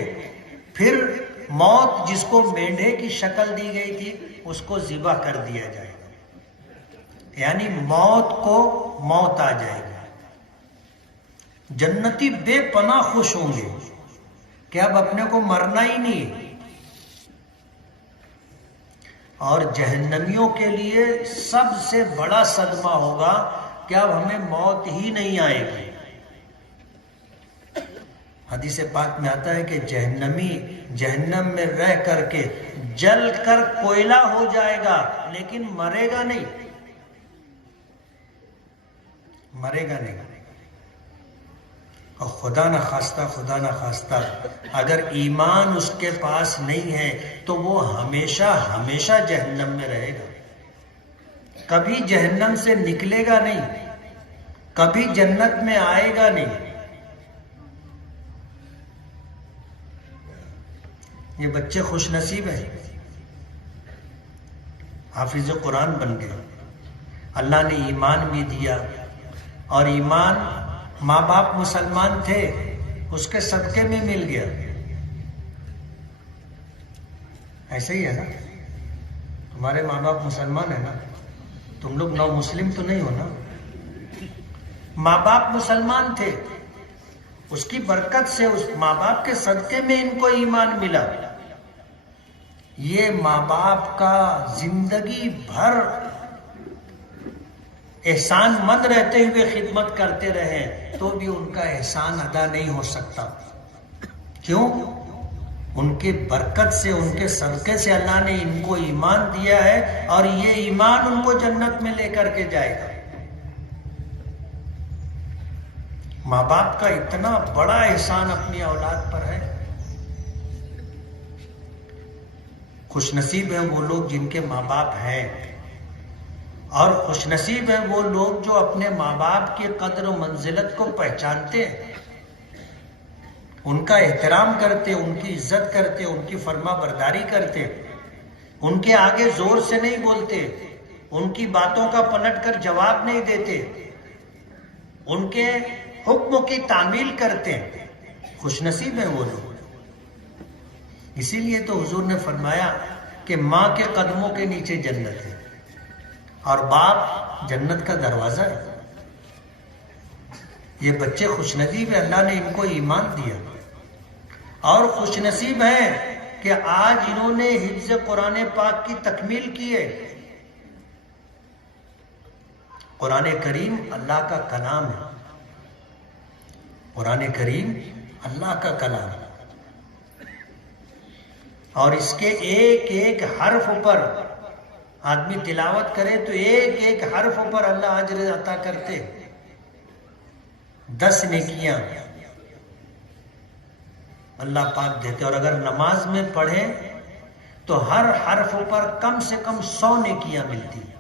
پھر موت جس کو مینڈھے کی شکل دی گئی تھی اس کو ذبح کر دیا جائے گا، یعنی موت کو موت آ جائے گی. جنتی بے پناہ خوش ہوں گے کہ اب اپنے کو مرنا ہی نہیں. اور جہنمیوں کے لیے سب سے بڑا صدمہ ہوگا کہ اب ہمیں موت ہی نہیں آئے گی. حدیث پاک میں آتا ہے کہ جہنمی جہنم میں رہ کر کے جل کر کوئلہ ہو جائے گا، لیکن مرے گا نہیں، مرے گا نہیں. اور خدا نہ خواستہ اگر ایمان اس کے پاس نہیں ہے تو وہ ہمیشہ ہمیشہ جہنم میں رہے گا، کبھی جہنم سے نکلے گا نہیں، کبھی جنت میں آئے گا نہیں. یہ بچے خوش نصیب ہیں، حافظ قرآن بن گئے. اللہ نے ایمان بھی دیا، اور ایمان ماں باپ مسلمان تھے اس کے صدقے میں مل گیا. ایسے ہی ہے نا، تمہارے ماں باپ مسلمان ہیں نا، تم لوگ نو مسلم تو نہیں ہو نا. ماں باپ مسلمان تھے، اس کی برکت سے، اس ماں باپ کے صدقے میں ان کو ایمان ملا. یہ ماں باپ کا زندگی بھر احسان مند رہتے ہوئے خدمت کرتے رہے تو بھی ان کا احسان ادا نہیں ہو سکتا. کیوں؟ ان کی برکت سے، ان کے صدقے سے اللہ نے ان کو ایمان دیا ہے، اور یہ ایمان ان کو جنت میں لے کر کے جائے گا۔ ماں باپ کا اتنا بڑا احسان اپنی اولاد پر ہے۔ خوش نصیب ہیں وہ لوگ جن کے ماں باپ ہیں، اور خوش نصیب ہیں وہ لوگ جو اپنے ماں باپ کی قدر و منزلت کو پہچانتے ہیں، ان کا احترام کرتے، ان کی عزت کرتے، ان کی فرما برداری کرتے، ان کے آگے زور سے نہیں بولتے، ان کی باتوں کا پلٹ کر جواب نہیں دیتے، ان کے حکم کی تعمیل کرتے ہیں۔ خوش نصیب ہیں وہ لوگ۔ اسی لیے تو حضور نے فرمایا کہ ماں کے قدموں کے نیچے جنت ہے، اور باپ جنت کا دروازہ ہے۔ یہ بچے خوش نصیب ہیں، اللہ نے ان کو ایمان دیا، اور خوش نصیب ہیں کہ آج انہوں نے حفظ قرآن پاک کی تکمیل کی ہے۔ قرآن کریم اللہ کا کلام ہے، قرآن کریم اللہ کا کلام ہے، اور اس کے ایک ایک حرف پر آدمی تلاوت کرے تو ایک ایک حرف پر اللہ اجر عطا کرتے، 10 نیکیاں اللہ پاک دیتے، اور اگر نماز میں پڑھے تو ہر حرف پر کم سے کم 100 نیکیاں ملتی ہیں۔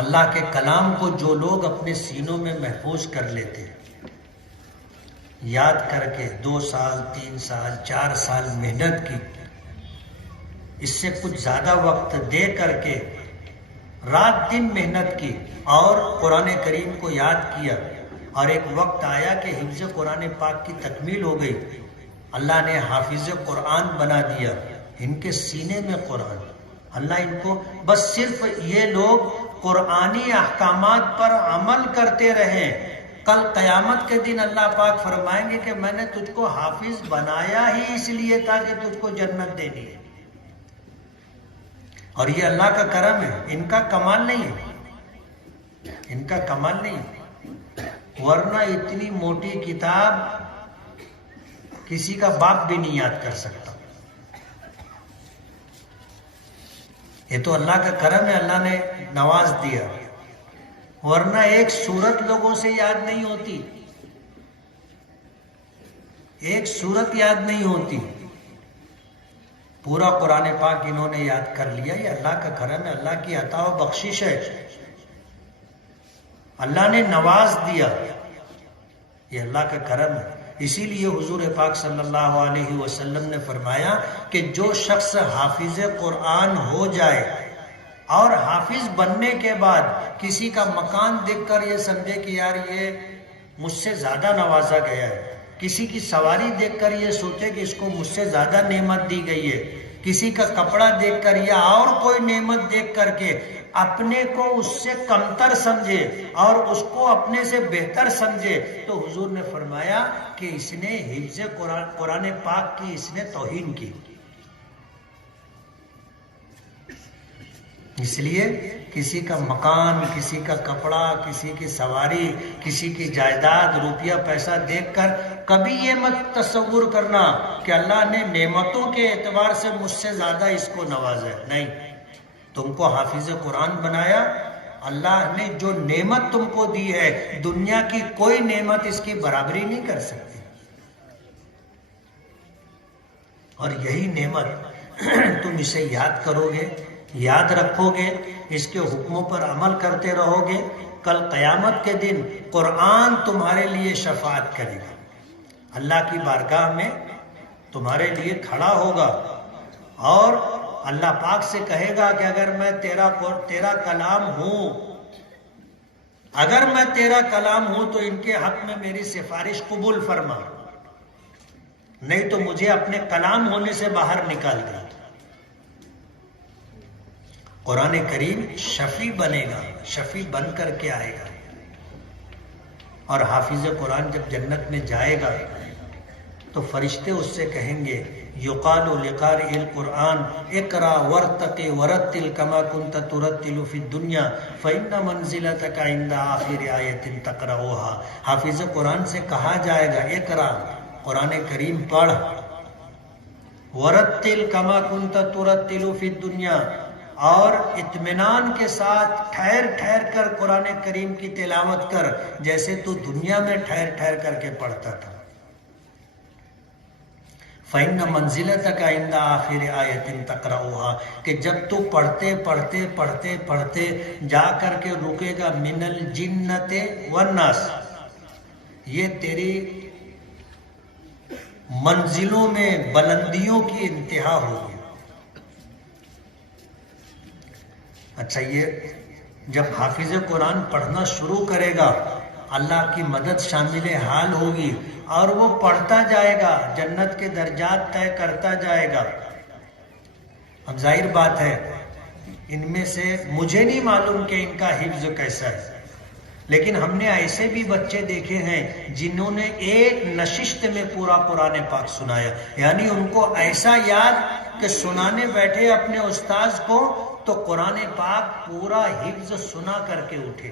اللہ کے کلام کو جو لوگ اپنے سینوں میں محفوظ کر لیتے ہیں، یاد کر کے 2 سال 3 سال 4 سال محنت کی، اس سے کچھ زیادہ وقت دے کر کے رات دن محنت کی اور قرآن کریم کو یاد کیا، اور ایک وقت آیا کہ حفظ قرآن پاک کی تکمیل ہو گئی، اللہ نے حافظ قرآن بنا دیا، ان کے سینے میں قرآن، اللہ ان کو بس صرف یہ لوگ قرآنی احکامات پر عمل کرتے رہیں، کل قیامت کے دن اللہ پاک فرمائیں گے کہ میں نے تجھ کو حافظ بنایا ہی اس لیے تھا کہ تجھ کو جنت دینی ہے۔ اور یہ اللہ کا کرم ہے، ان کا کمال نہیں ہے، ان کا کمال نہیں ہے، ورنہ اتنی موٹی کتاب کسی کا باپ بھی نہیں یاد کر سکتا۔ یہ تو اللہ کا کرم ہے، اللہ نے نواز دیا، ورنہ ایک سورت لوگوں سے یاد نہیں ہوتی، ایک سورت یاد نہیں ہوتی، پورا قرآن پاک انہوں نے یاد کر لیا۔ یہ اللہ کا کرم ہے، اللہ کی عطا و بخشش ہے، اللہ نے نواز دیا، یہ اللہ کا کرم ہے۔ اسی لیے حضور پاک صلی اللہ علیہ وسلم نے فرمایا کہ جو شخص حافظ قرآن ہو جائے اور حافظ بننے کے بعد کسی کا مکان دیکھ کر یہ سمجھے کہ یار یہ مجھ سے زیادہ نوازا گیا ہے، کسی کی سواری دیکھ کر یہ سوچے کہ اس کو مجھ سے زیادہ نعمت دی گئی ہے، کسی کا کپڑا دیکھ کر یا اور کوئی نعمت دیکھ کر کے اپنے کو اس سے کمتر سمجھے اور اس کو اپنے سے بہتر سمجھے، تو حضور نے فرمایا کہ اس نے حفظ قرآن پاک کی اس نے توہین کی۔ اس لیے کسی کا مکان، کسی کا کپڑا، کسی کی سواری، کسی کی جائیداد، روپیہ پیسہ دیکھ کر کبھی یہ مت تصور کرنا کہ اللہ نے نعمتوں کے اعتبار سے مجھ سے زیادہ اس کو نوازا ہے، نہیں، تم کو حافظ قرآن بنایا، اللہ نے جو نعمت تم کو دی ہے دنیا کی کوئی نعمت اس کی برابری نہیں کر سکتی، اور یہی نعمت تم اسے یاد کرو گے، یاد رکھو گے، اس کے حکموں پر عمل کرتے رہو گے، کل قیامت کے دن قرآن تمہارے لیے شفاعت کرے گا، اللہ کی بارگاہ میں تمہارے لیے کھڑا ہوگا، اور اللہ پاک سے کہے گا کہ اگر میں تیرا کلام ہوں، اگر میں تیرا کلام ہوں تو ان کے حق میں میری سفارش قبول فرما، نہیں تو مجھے اپنے کلام ہونے سے باہر نکال دے۔ قرآن کریم شفیع بنے گا، شفیع بن کر کے آئے گا، اور حافظ قرآن جب جنت میں جائے گا تو فرشتے اس سے کہیں گے یقال لقارئ القرآن اقرا ورتق ورتل کما کنت ترتل فی الدنیا فإن منزلتک عند آخر آیت تقرؤها. حافظ قرآن سے کہا جائے گا اقرا، قرآن کریم پڑھ، ورتل کما کنت ترتل فی الدنیا، اور اطمینان کے ساتھ ٹھہر ٹھہر کر قرآن کریم کی تلاوت کر جیسے تو دنیا میں ٹھہر ٹھہر کر کے پڑھتا تھا. فَإِنَّ مَنزِلَتَكَ عِنْدَ آخِرِ آیَةٍ تَقْرَؤُهَا، کہ جب تو پڑھتے پڑھتے پڑھتے پڑھتے جا کر کے رکے گا من الجنت والناس، یہ تیری منزلوں میں بلندیوں کی انتہا ہوگی. اچھا، یہ جب حافظ قرآن پڑھنا شروع کرے گا اللہ کی مدد شامل حال ہوگی اور وہ پڑھتا جائے گا، جنت کے درجات طے کرتا جائے گا. اب ظاہر بات ہے ان میں سے مجھے نہیں معلوم کہ ان کا حفظ کیسا ہے، لیکن ہم نے ایسے بھی بچے دیکھے ہیں جنہوں نے ایک نشست میں پورا قرآن پاک سنایا، یعنی ان کو ایسا یاد کہ سنانے بیٹھے اپنے استاذ کو تو قرآن پاک پورا حفظ سنا کر کے اٹھے.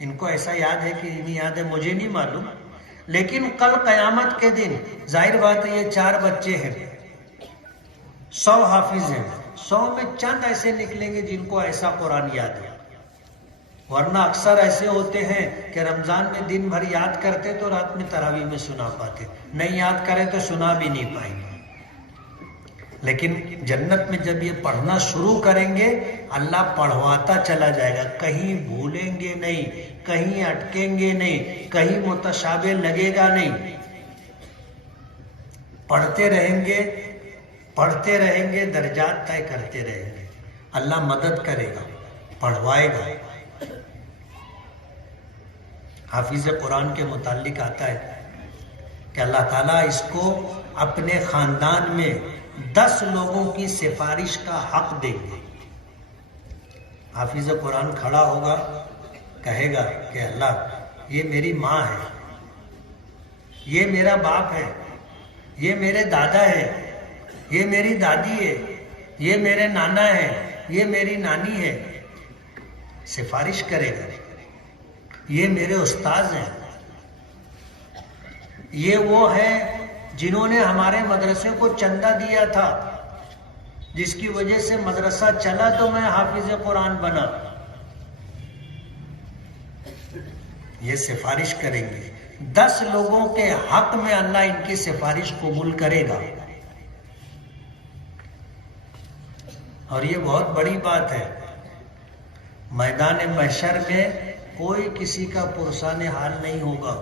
ان کو ایسا یاد ہے کہ نہیں یاد ہے مجھے نہیں معلوم، لیکن کل قیامت کے دن ظاہر بات ہے یہ 4 بچے ہیں، 100 حافظ ہیں، 100 میں چند ایسے نکلیں گے جن کو ایسا قرآن یاد ہے. ورنہ اکثر ایسے ہوتے ہیں کہ رمضان میں دن بھر یاد کرتے تو رات میں تراویح میں سنا پاتے، نہیں یاد کرے تو سنا بھی نہیں پائیں گے. لیکن جنت میں جب یہ پڑھنا شروع کریں گے اللہ پڑھواتا چلا جائے گا، کہیں بھولیں گے نہیں، کہیں اٹکیں گے نہیں، کہیں متشابہ لگے گا نہیں. پڑھتے رہیں گے پڑھتے رہیں گے، درجات طے کرتے رہیں گے، اللہ مدد کرے گا، پڑھوائے گا. حافظ قرآن کے متعلق آتا ہے کہ اللہ تعالیٰ اس کو اپنے خاندان میں 10 لوگوں کی سفارش کا حق دیں گے. حافظ قرآن کھڑا ہوگا، کہے گا کہ اللہ یہ میری ماں ہے، یہ میرا باپ ہے، یہ میرے دادا ہے، یہ میری دادی ہے، یہ میرے نانا ہے، یہ میری نانی ہے. سفارش کرے گا، یہ میرے استاذ ہیں، یہ وہ ہیں جنہوں نے ہمارے مدرسے کو چندہ دیا تھا، جس کی وجہ سے مدرسہ چلا تو میں حافظ قرآن بنا. یہ سفارش کریں گے، 10 لوگوں کے حق میں اللہ ان کی سفارش قبول کرے گا. اور یہ بہت بڑی بات ہے، میدان محشر میں کوئی کسی کا پرسان حال نہیں ہوگا،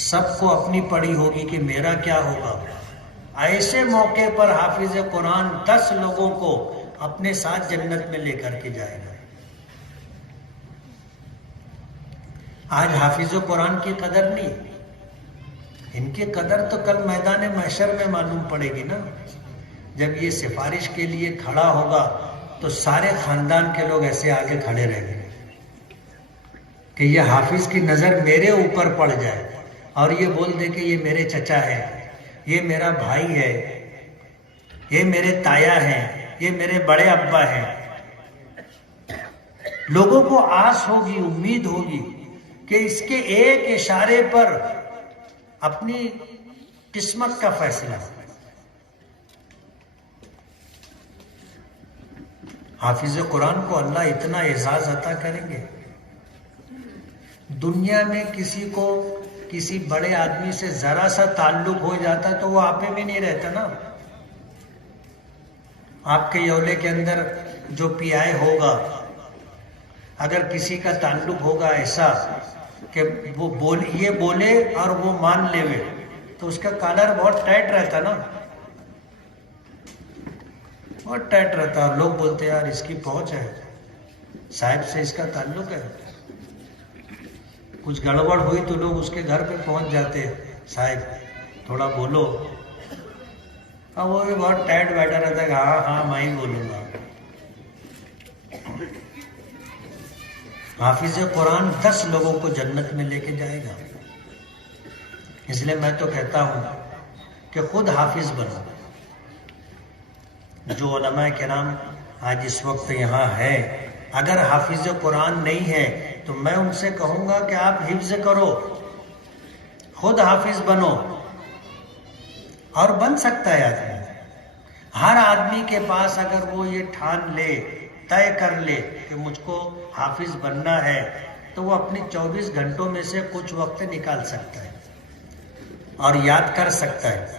سب کو اپنی پڑی ہوگی کہ میرا کیا ہوگا. ایسے موقع پر حافظ قرآن 10 لوگوں کو اپنے ساتھ جنت میں لے کر کے جائے گا. آج حافظ قرآن کی قدر نہیں، ان کی قدر تو کل میدان محشر میں معلوم پڑے گی نا. جب یہ سفارش کے لیے کھڑا ہوگا تو سارے خاندان کے لوگ ایسے آگے کھڑے رہیں گے کہ یہ حافظ کی نظر میرے اوپر پڑ جائے اور یہ بول دے کہ یہ میرے چچا ہے، یہ میرا بھائی ہے، یہ میرے تایا ہیں، یہ میرے بڑے ابا ہیں. لوگوں کو آس ہوگی، امید ہوگی کہ اس کے ایک اشارے پر اپنی قسمت کا فیصلہ. حافظ قرآن کو اللہ اتنا اعزاز عطا کریں گے. دنیا میں کسی کو کسی بڑے آدمی سے ذرا سا تعلق ہو جاتا تو وہ آپ میں نہیں رہتا نا. آپ کے یولے کے اندر جو پی آئی ہوگا، اگر کسی کا تعلق ہوگا ایسا کہ وہ یہ بولے اور وہ مان لے وے تو اس کا کالر بہت ٹائٹ رہتا نا، بہت ٹائٹ رہتا. اور لوگ بولتے یار اس کی پہنچ ہے، صاحب سے اس کا تعلق ہے. کچھ گڑبڑ ہوئی تو لوگ اس کے گھر پہ پہنچ جاتے، صاحب تھوڑا بولو. اور وہ بھی بہت ٹائٹ بیٹھا رہتا ہے کہ ہاں ہاں میں ہی بولوں گا. حافظ قرآن 10 لوگوں کو جنت میں لے کے جائے گا. اس لیے میں تو کہتا ہوں کہ خود حافظ بنو. جو علماء کرام آج اس وقت یہاں ہے، اگر حافظ قرآن نہیں ہے تو میں ان سے کہوں گا کہ آپ حفظ کرو، خود حافظ بنو. اور بن سکتا ہے آدمی. ہر آدمی کے پاس اگر وہ یہ ٹھان لے، طے کر لے کہ مجھ کو حافظ بننا ہے، تو وہ اپنی 24 گھنٹوں میں سے کچھ وقت نکال سکتا ہے اور یاد کر سکتا ہے.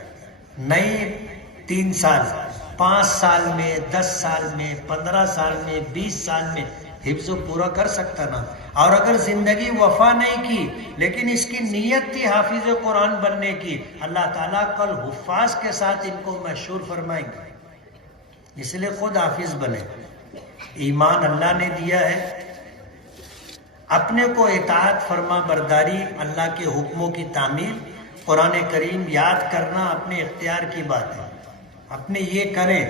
نہیں 3 سال، 5 سال میں، 10 سال میں، 15 سال میں، 20 سال میں حفظ پورا کر سکتا نا. اور اگر زندگی وفا نہیں کی لیکن اس کی نیت تھی حافظ قرآن بننے کی، اللہ تعالیٰ کل حفاظ کے ساتھ ان کو مشہور فرمائیں گے. اس لیے خود حافظ بنے. ایمان اللہ نے دیا ہے، اپنے کو اطاعت فرما برداری، اللہ کے حکموں کی تعمیل، قرآن کریم یاد کرنا اپنے اختیار کی بات ہے. اپنے یہ کریں،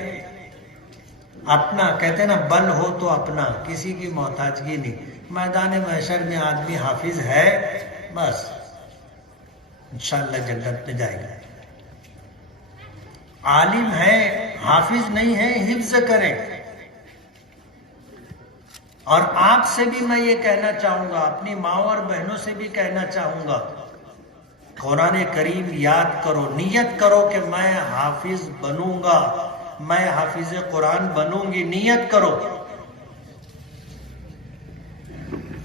اپنا کہتے ہیں نا بل ہو تو اپنا، کسی کی محتاجگی نہیں. میدان محشر میں آدمی حافظ ہے بس انشاءاللہ جنت میں جائے گا. عالم ہے حافظ نہیں ہے، حفظ کریں. اور آپ سے بھی میں یہ کہنا چاہوں گا، اپنی ماں اور بہنوں سے بھی کہنا چاہوں گا، قرآن کریم یاد کرو، نیت کرو کہ میں حافظ بنوں گا، میں حافظ قرآن بنوں گی. نیت کرو.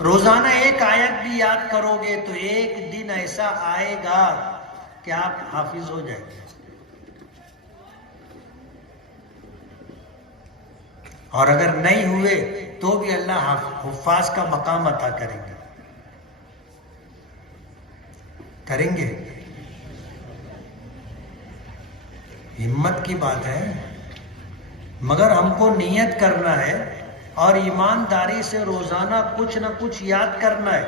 روزانہ ایک آیت بھی یاد کرو گے تو ایک دن ایسا آئے گا کہ آپ حافظ ہو جائیں گے. اور اگر نہیں ہوئے تو بھی اللہ حفاظ کا مقام عطا کریں گے. کریں گے. ہمت کی بات ہے، مگر ہم کو نیت کرنا ہے اور ایمانداری سے روزانہ کچھ نہ کچھ یاد کرنا ہے.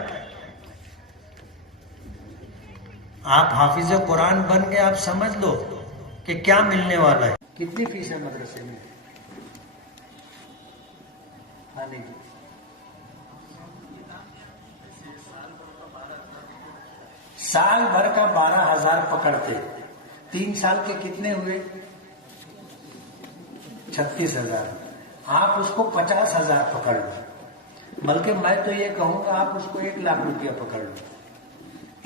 آپ حافظ قرآن بن گئے، آپ سمجھ لو کہ کیا ملنے والا ہے. کتنی فیس ہے مدرسے میں؟ سال بھر کا 12,000 پکڑتے، 3 سال کے کتنے ہوئے؟ 36,000. آپ اس کو 50,000 پکڑ لو، بلکہ میں تو یہ کہوں گا آپ اس کو 1,00,000 روپیہ پکڑ لو.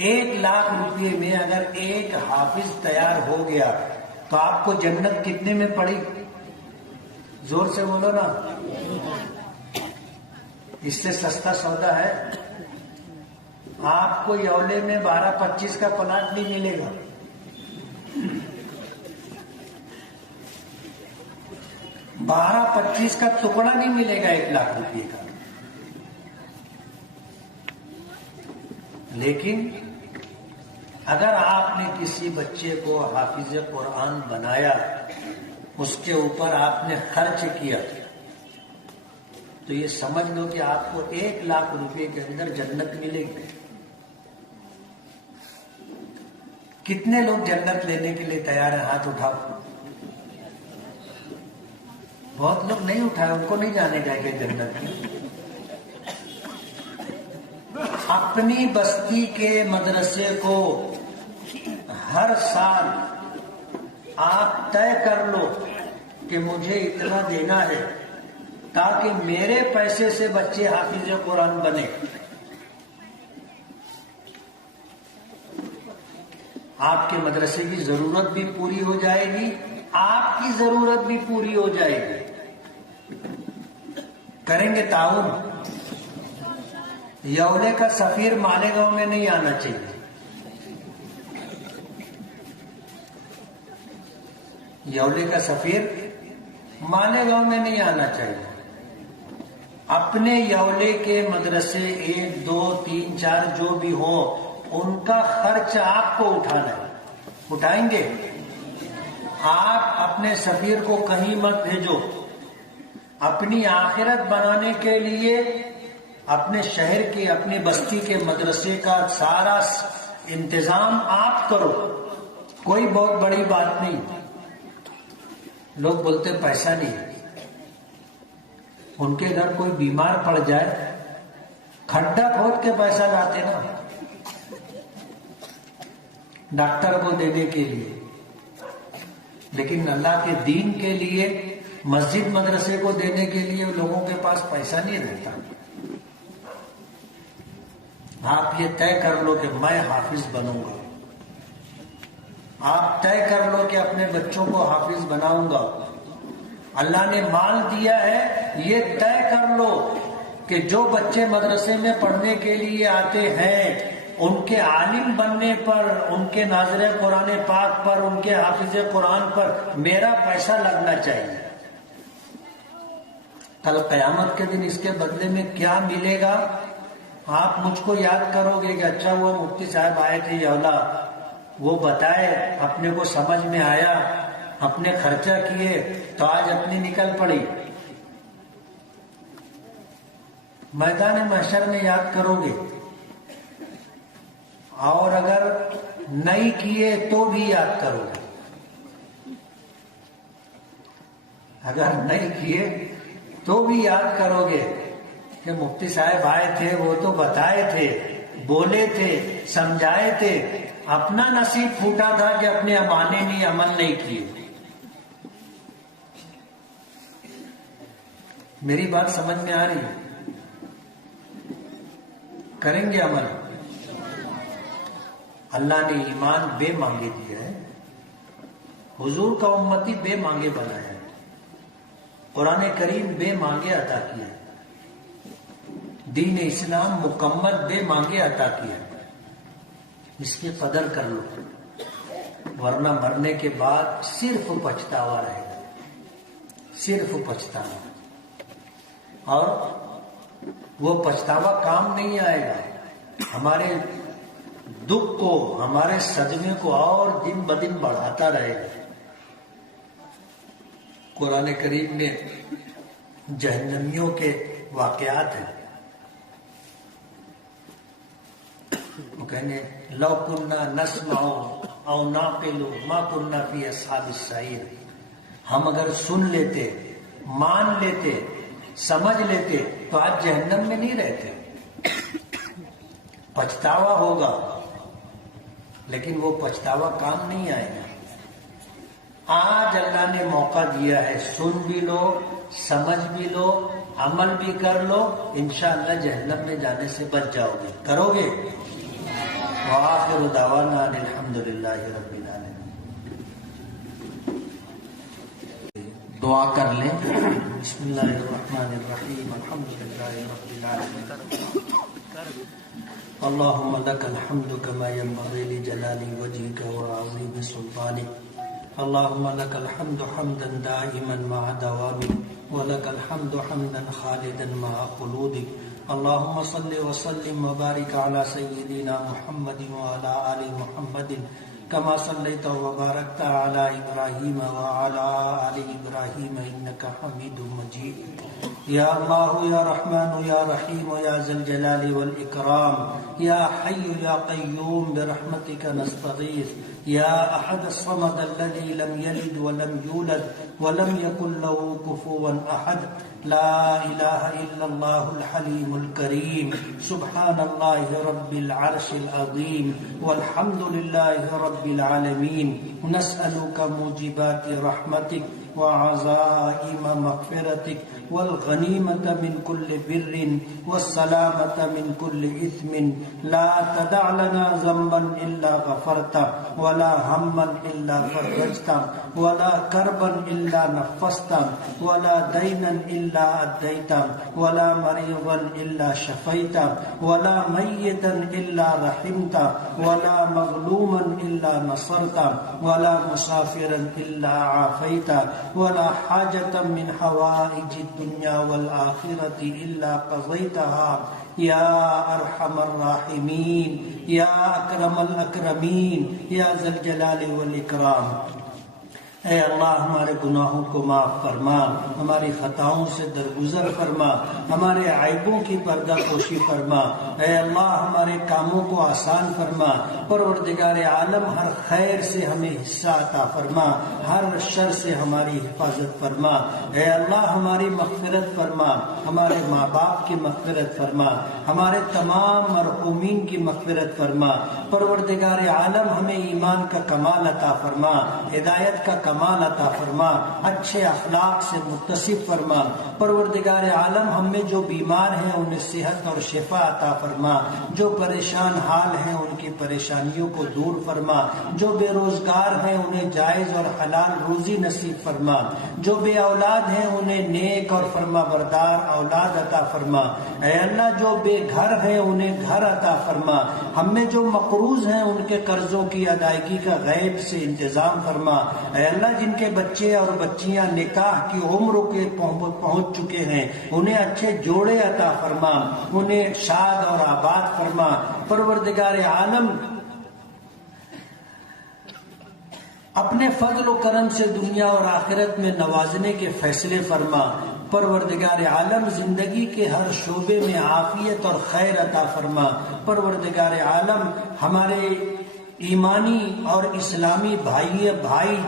1,00,000 روپیے میں اگر ایک حافظ تیار ہو گیا تو آپ کو جنت کتنے میں پڑی؟ زور سے بولو نا. اس سے سستا سودا ہے. آپ کو یولے میں 12-25 کا پلاٹ نہیں ملے گا. 12-25 کا ٹکڑا نہیں ملے گا 1,00,000 روپیے کا. لیکن اگر آپ نے کسی بچے کو حافظ قرآن بنایا، اس کے اوپر آپ نے خرچ کیا، تو یہ سمجھ لو کہ آپ کو 1,00,000 روپے کے اندر جنت ملے گی. کتنے لوگ جنت لینے کے لیے تیار ہیں؟ ہاتھ اٹھاؤ. بہت لوگ نہیں اٹھائے، ان کو نہیں جانے گا کہ جنت میں. اپنی بستی کے مدرسے کو ہر سال آپ طے کر لو کہ مجھے اتنا دینا ہے تاکہ میرے پیسے سے بچے حافظ قرآن بنے. آپ کے مدرسے کی ضرورت بھی پوری ہو جائے گی، آپ کی ضرورت بھی پوری ہو جائے گی. کریں گے تعاون. یولے کا سفیر مالیگاؤں میں نہیں آنا چاہیے. یولے کا سفیر مالیگاؤں میں نہیں آنا چاہیے. اپنے یولے کے مدرسے 1 2 3 4 جو بھی ہو، ان کا خرچ آپ کو اٹھانا ہے. اٹھائیں گے؟ آپ اپنے سفیر کو کہیں مت بھیجو. اپنی آخرت بنانے کے لیے اپنے شہر کے، اپنی بستی کے مدرسے کا سارا انتظام آپ کرو. کوئی بہت بڑی بات نہیں. لوگ بولتے پیسہ نہیں. ان کے گھر کوئی بیمار پڑ جائے، کھڈا کھود کے پیسہ لاتے نا ڈاکٹر کو دینے کے لیے. لیکن اللہ کے دین کے لیے مسجد مدرسے کو دینے کے لیے لوگوں کے پاس پیسہ نہیں رہتا. آپ یہ طے کر لو کہ میں حافظ بنوں گا، آپ طے کر لو کہ اپنے بچوں کو حافظ بناؤں گا. اللہ نے مال دیا ہے، یہ طے کر لو کہ جو بچے مدرسے میں پڑھنے کے لیے آتے ہیں ان کے عالم بننے پر، ان کے ناظر قرآن پاک پر، ان کے حافظ قرآن پر میرا پیسہ لگنا چاہیے. کل قیامت کے دن اس کے بدلے میں کیا ملے گا؟ آپ مجھ کو یاد کرو گے کہ اچھا وہ مفتی صاحب آئے تھے یہ اولا، وہ بتائے، اپنے کو سمجھ میں آیا، اپنے خرچہ کیے تو آج اپنی نکل پڑی. میدان محشر میں یاد کرو گے، اور اگر نہیں کیے تو بھی یاد کرو گے. اگر نہیں کیے تو بھی یاد کرو گے کہ مفتی صاحب آئے تھے، وہ تو بتائے تھے، بولے تھے، سمجھائے تھے، اپنا نصیب پھوٹا تھا کہ اپنے معنی نہیں، عمل نہیں کیے. میری بات سمجھ میں آ رہی ہے؟ کریں گے عمل؟ اللہ نے ایمان بے مانگے دیا ہے، حضور کا امتی بے مانگے بنایا ہے، قرآن کریم بے مانگے عطا کیا ہے، دین اسلام مکمل بے مانگے عطا کیا ہے. اس کی قدر کر لو، ورنہ مرنے کے بعد صرف پچھتاوا رہے گا، صرف پچھتاوا. اور وہ پچھتاوا کام نہیں آئے گا، ہمارے دکھ کو، ہمارے صدمے کو اور دن بدن بڑھاتا رہے گا. قرآن کریم میں جہنمیوں کے واقعات ہیں. وہ کہنے لو کننا نسمع او نعقل ما کننا فی اصحاب السعیر. ہم اگر سن لیتے، مان لیتے، سمجھ لیتے تو آج جہنم میں نہیں رہتے. پچھتاوا ہوگا لیکن وہ پچھتاوا کام نہیں آئے گا. آج اللہ نے موقع دیا ہے، سن بھی لو، سمجھ بھی لو، عمل بھی کر لو، انشاءاللہ جہنم میں جانے سے بچ جاؤ گے. کرو گے؟ وآخر دعوانا الحمدللہ رب العالمین. دعا کر لیں. بسم اللہ الرحمن الرحیم. الحمدللہ رب العالمین. اللهم لك الحمد كما ينبغي لجلال وجهك وعظيم سلطانك. اللهم لك الحمد حمدا دائما مع دوامك، ولك الحمد حمدا خالدا مع خلودك. اللهم صل وسلم وبارك على سيدنا محمد وعلى آل محمد كما صليت وباركت على إبراهيم وعلى آل إبراهيم إنك حميد مجيد. يا الله يا رحمن يا رحيم يا ذا الجلال والإكرام، يا حي يا قيوم برحمتك نستغيث. يا أحد الصمد الذي لم يلد ولم يولد ولم يكن له كفوا أحد. لا إله إلا الله الحليم الكريم. سبحان الله رب العرش العظيم والحمد لله رب العالمين. نسألك موجبات رحمتك وعزائم مغفرتك والغنيمة من كل بر والسلامة من كل إثم. لا تدع لنا ذنبا إلا غفرته ولا هما إلا فرجته ولا كربا إلا نفسته ولا دينا إلا أديته ولا مريضا إلا شفيته ولا ميتا إلا رحمته ولا مظلوما إلا نصرته ولا مسافرا إلا عافيته ولا حاجة من حوائج الدنيا والآخرة إلا قضيتها يا أرحم الراحمين يا أكرم الأكرمين يا ذا الجلال والإكرام. اے اللہ ہمارے گناہوں کو معاف فرما، ہماری خطاؤں سے درگزر فرما، ہمارے عیبوں کی پردہ پوشی فرما. اے اللہ ہمارے کاموں کو آسان فرما. پروردگار عالم ہر خیر سے ہمیں حصہ عطا فرما، ہر شر سے ہماری حفاظت فرما. اے اللہ ہماری مغفرت فرما. ہمارے ماں باپ کی مغفرت فرما، ہمارے تمام مرحومین کی مغفرت فرما۔ پروردگار عالم ہمیں ایمان کا کمال عطا فرما، ہدایت کا کمال عطا فرما، اچھے اخلاق سے متصف فرما۔ پروردگار عالم ہم میں جو بیمار ہیں انہیں صحت اور شفا عطا فرما، جو پریشان حال ہیں ان کی پریشانیوں کو دور فرما، جو بے روزگار ہیں انہیں جائز اور حلال روزی نصیب فرما، جو بے اولاد ہیں انہیں نیک اور فرما بردار اولاد عطا فرما۔ اے اللہ جو بے گھر ہیں انہیں گھر عطا فرما، ہم میں جو مقروض ہیں ان کے قرضوں کی ادائیگی کا غیب سے انتظام فرما۔ اے اللہ جن کے بچے اور بچیاں نکاح کی عمر کے پہنچ چکے ہیں انہیں اچھے جوڑے عطا فرما، انہیں شاد اور آباد فرما۔ پروردگار عالم اپنے فضل و کرم سے دنیا اور آخرت میں نوازنے کے فیصلے فرما۔ پروردگار عالم زندگی کے ہر شعبے میں عافیت اور خیر عطا فرما۔ پروردگار عالم ہمارے ایمانی اور اسلامی بھائی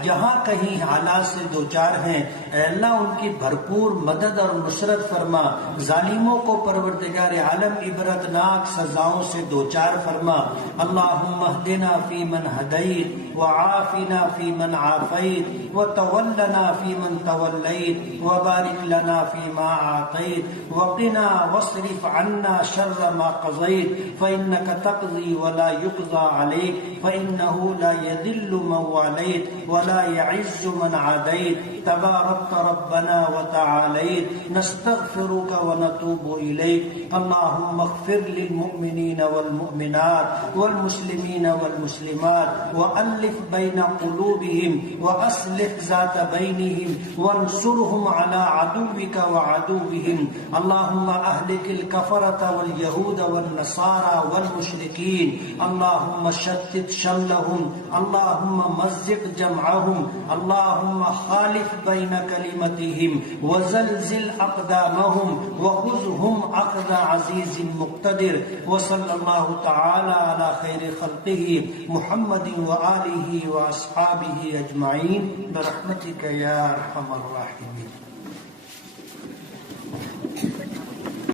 جہاں کہیں حالات سے دوچار ہیں اے اللہ ان کی بھرپور مدد اور نصرت فرما۔ ظالموں کو پروردگار عالم عبرتناک سزاؤں سے دوچار فرما۔ اللہم اہدنا فیمن ہدیت وعافنا فیمن عافیت وتولنا فیمن تولیت وبارک لنا فیما اعطیت وقنا واصرف عنا شر ما قضیت فإنک تقضی ولا یقضى علیک فإنه لا يذل من واليت ولا يعز من عاديت تباركت ربنا وتعاليت نستغفرك ونتوب إليك اللهم اغفر للمؤمنين والمؤمنات والمسلمين والمسلمات وألف بين قلوبهم وأصلح ذات بينهم وانصرهم على عدوك وعدوهم اللهم أهلك الكفرة واليهود والنصارى والمشركين اللهم شتت شملهم اللهم مزق جمعهم اللهم خالف بين كلمتهم وزلزل أقدامهم وخذهم أخذ عزيز مقتدر وصلى الله تعالى على خير خلقه محمد وآله وأصحابه أجمعين برحمتك يا أرحم الراحمين۔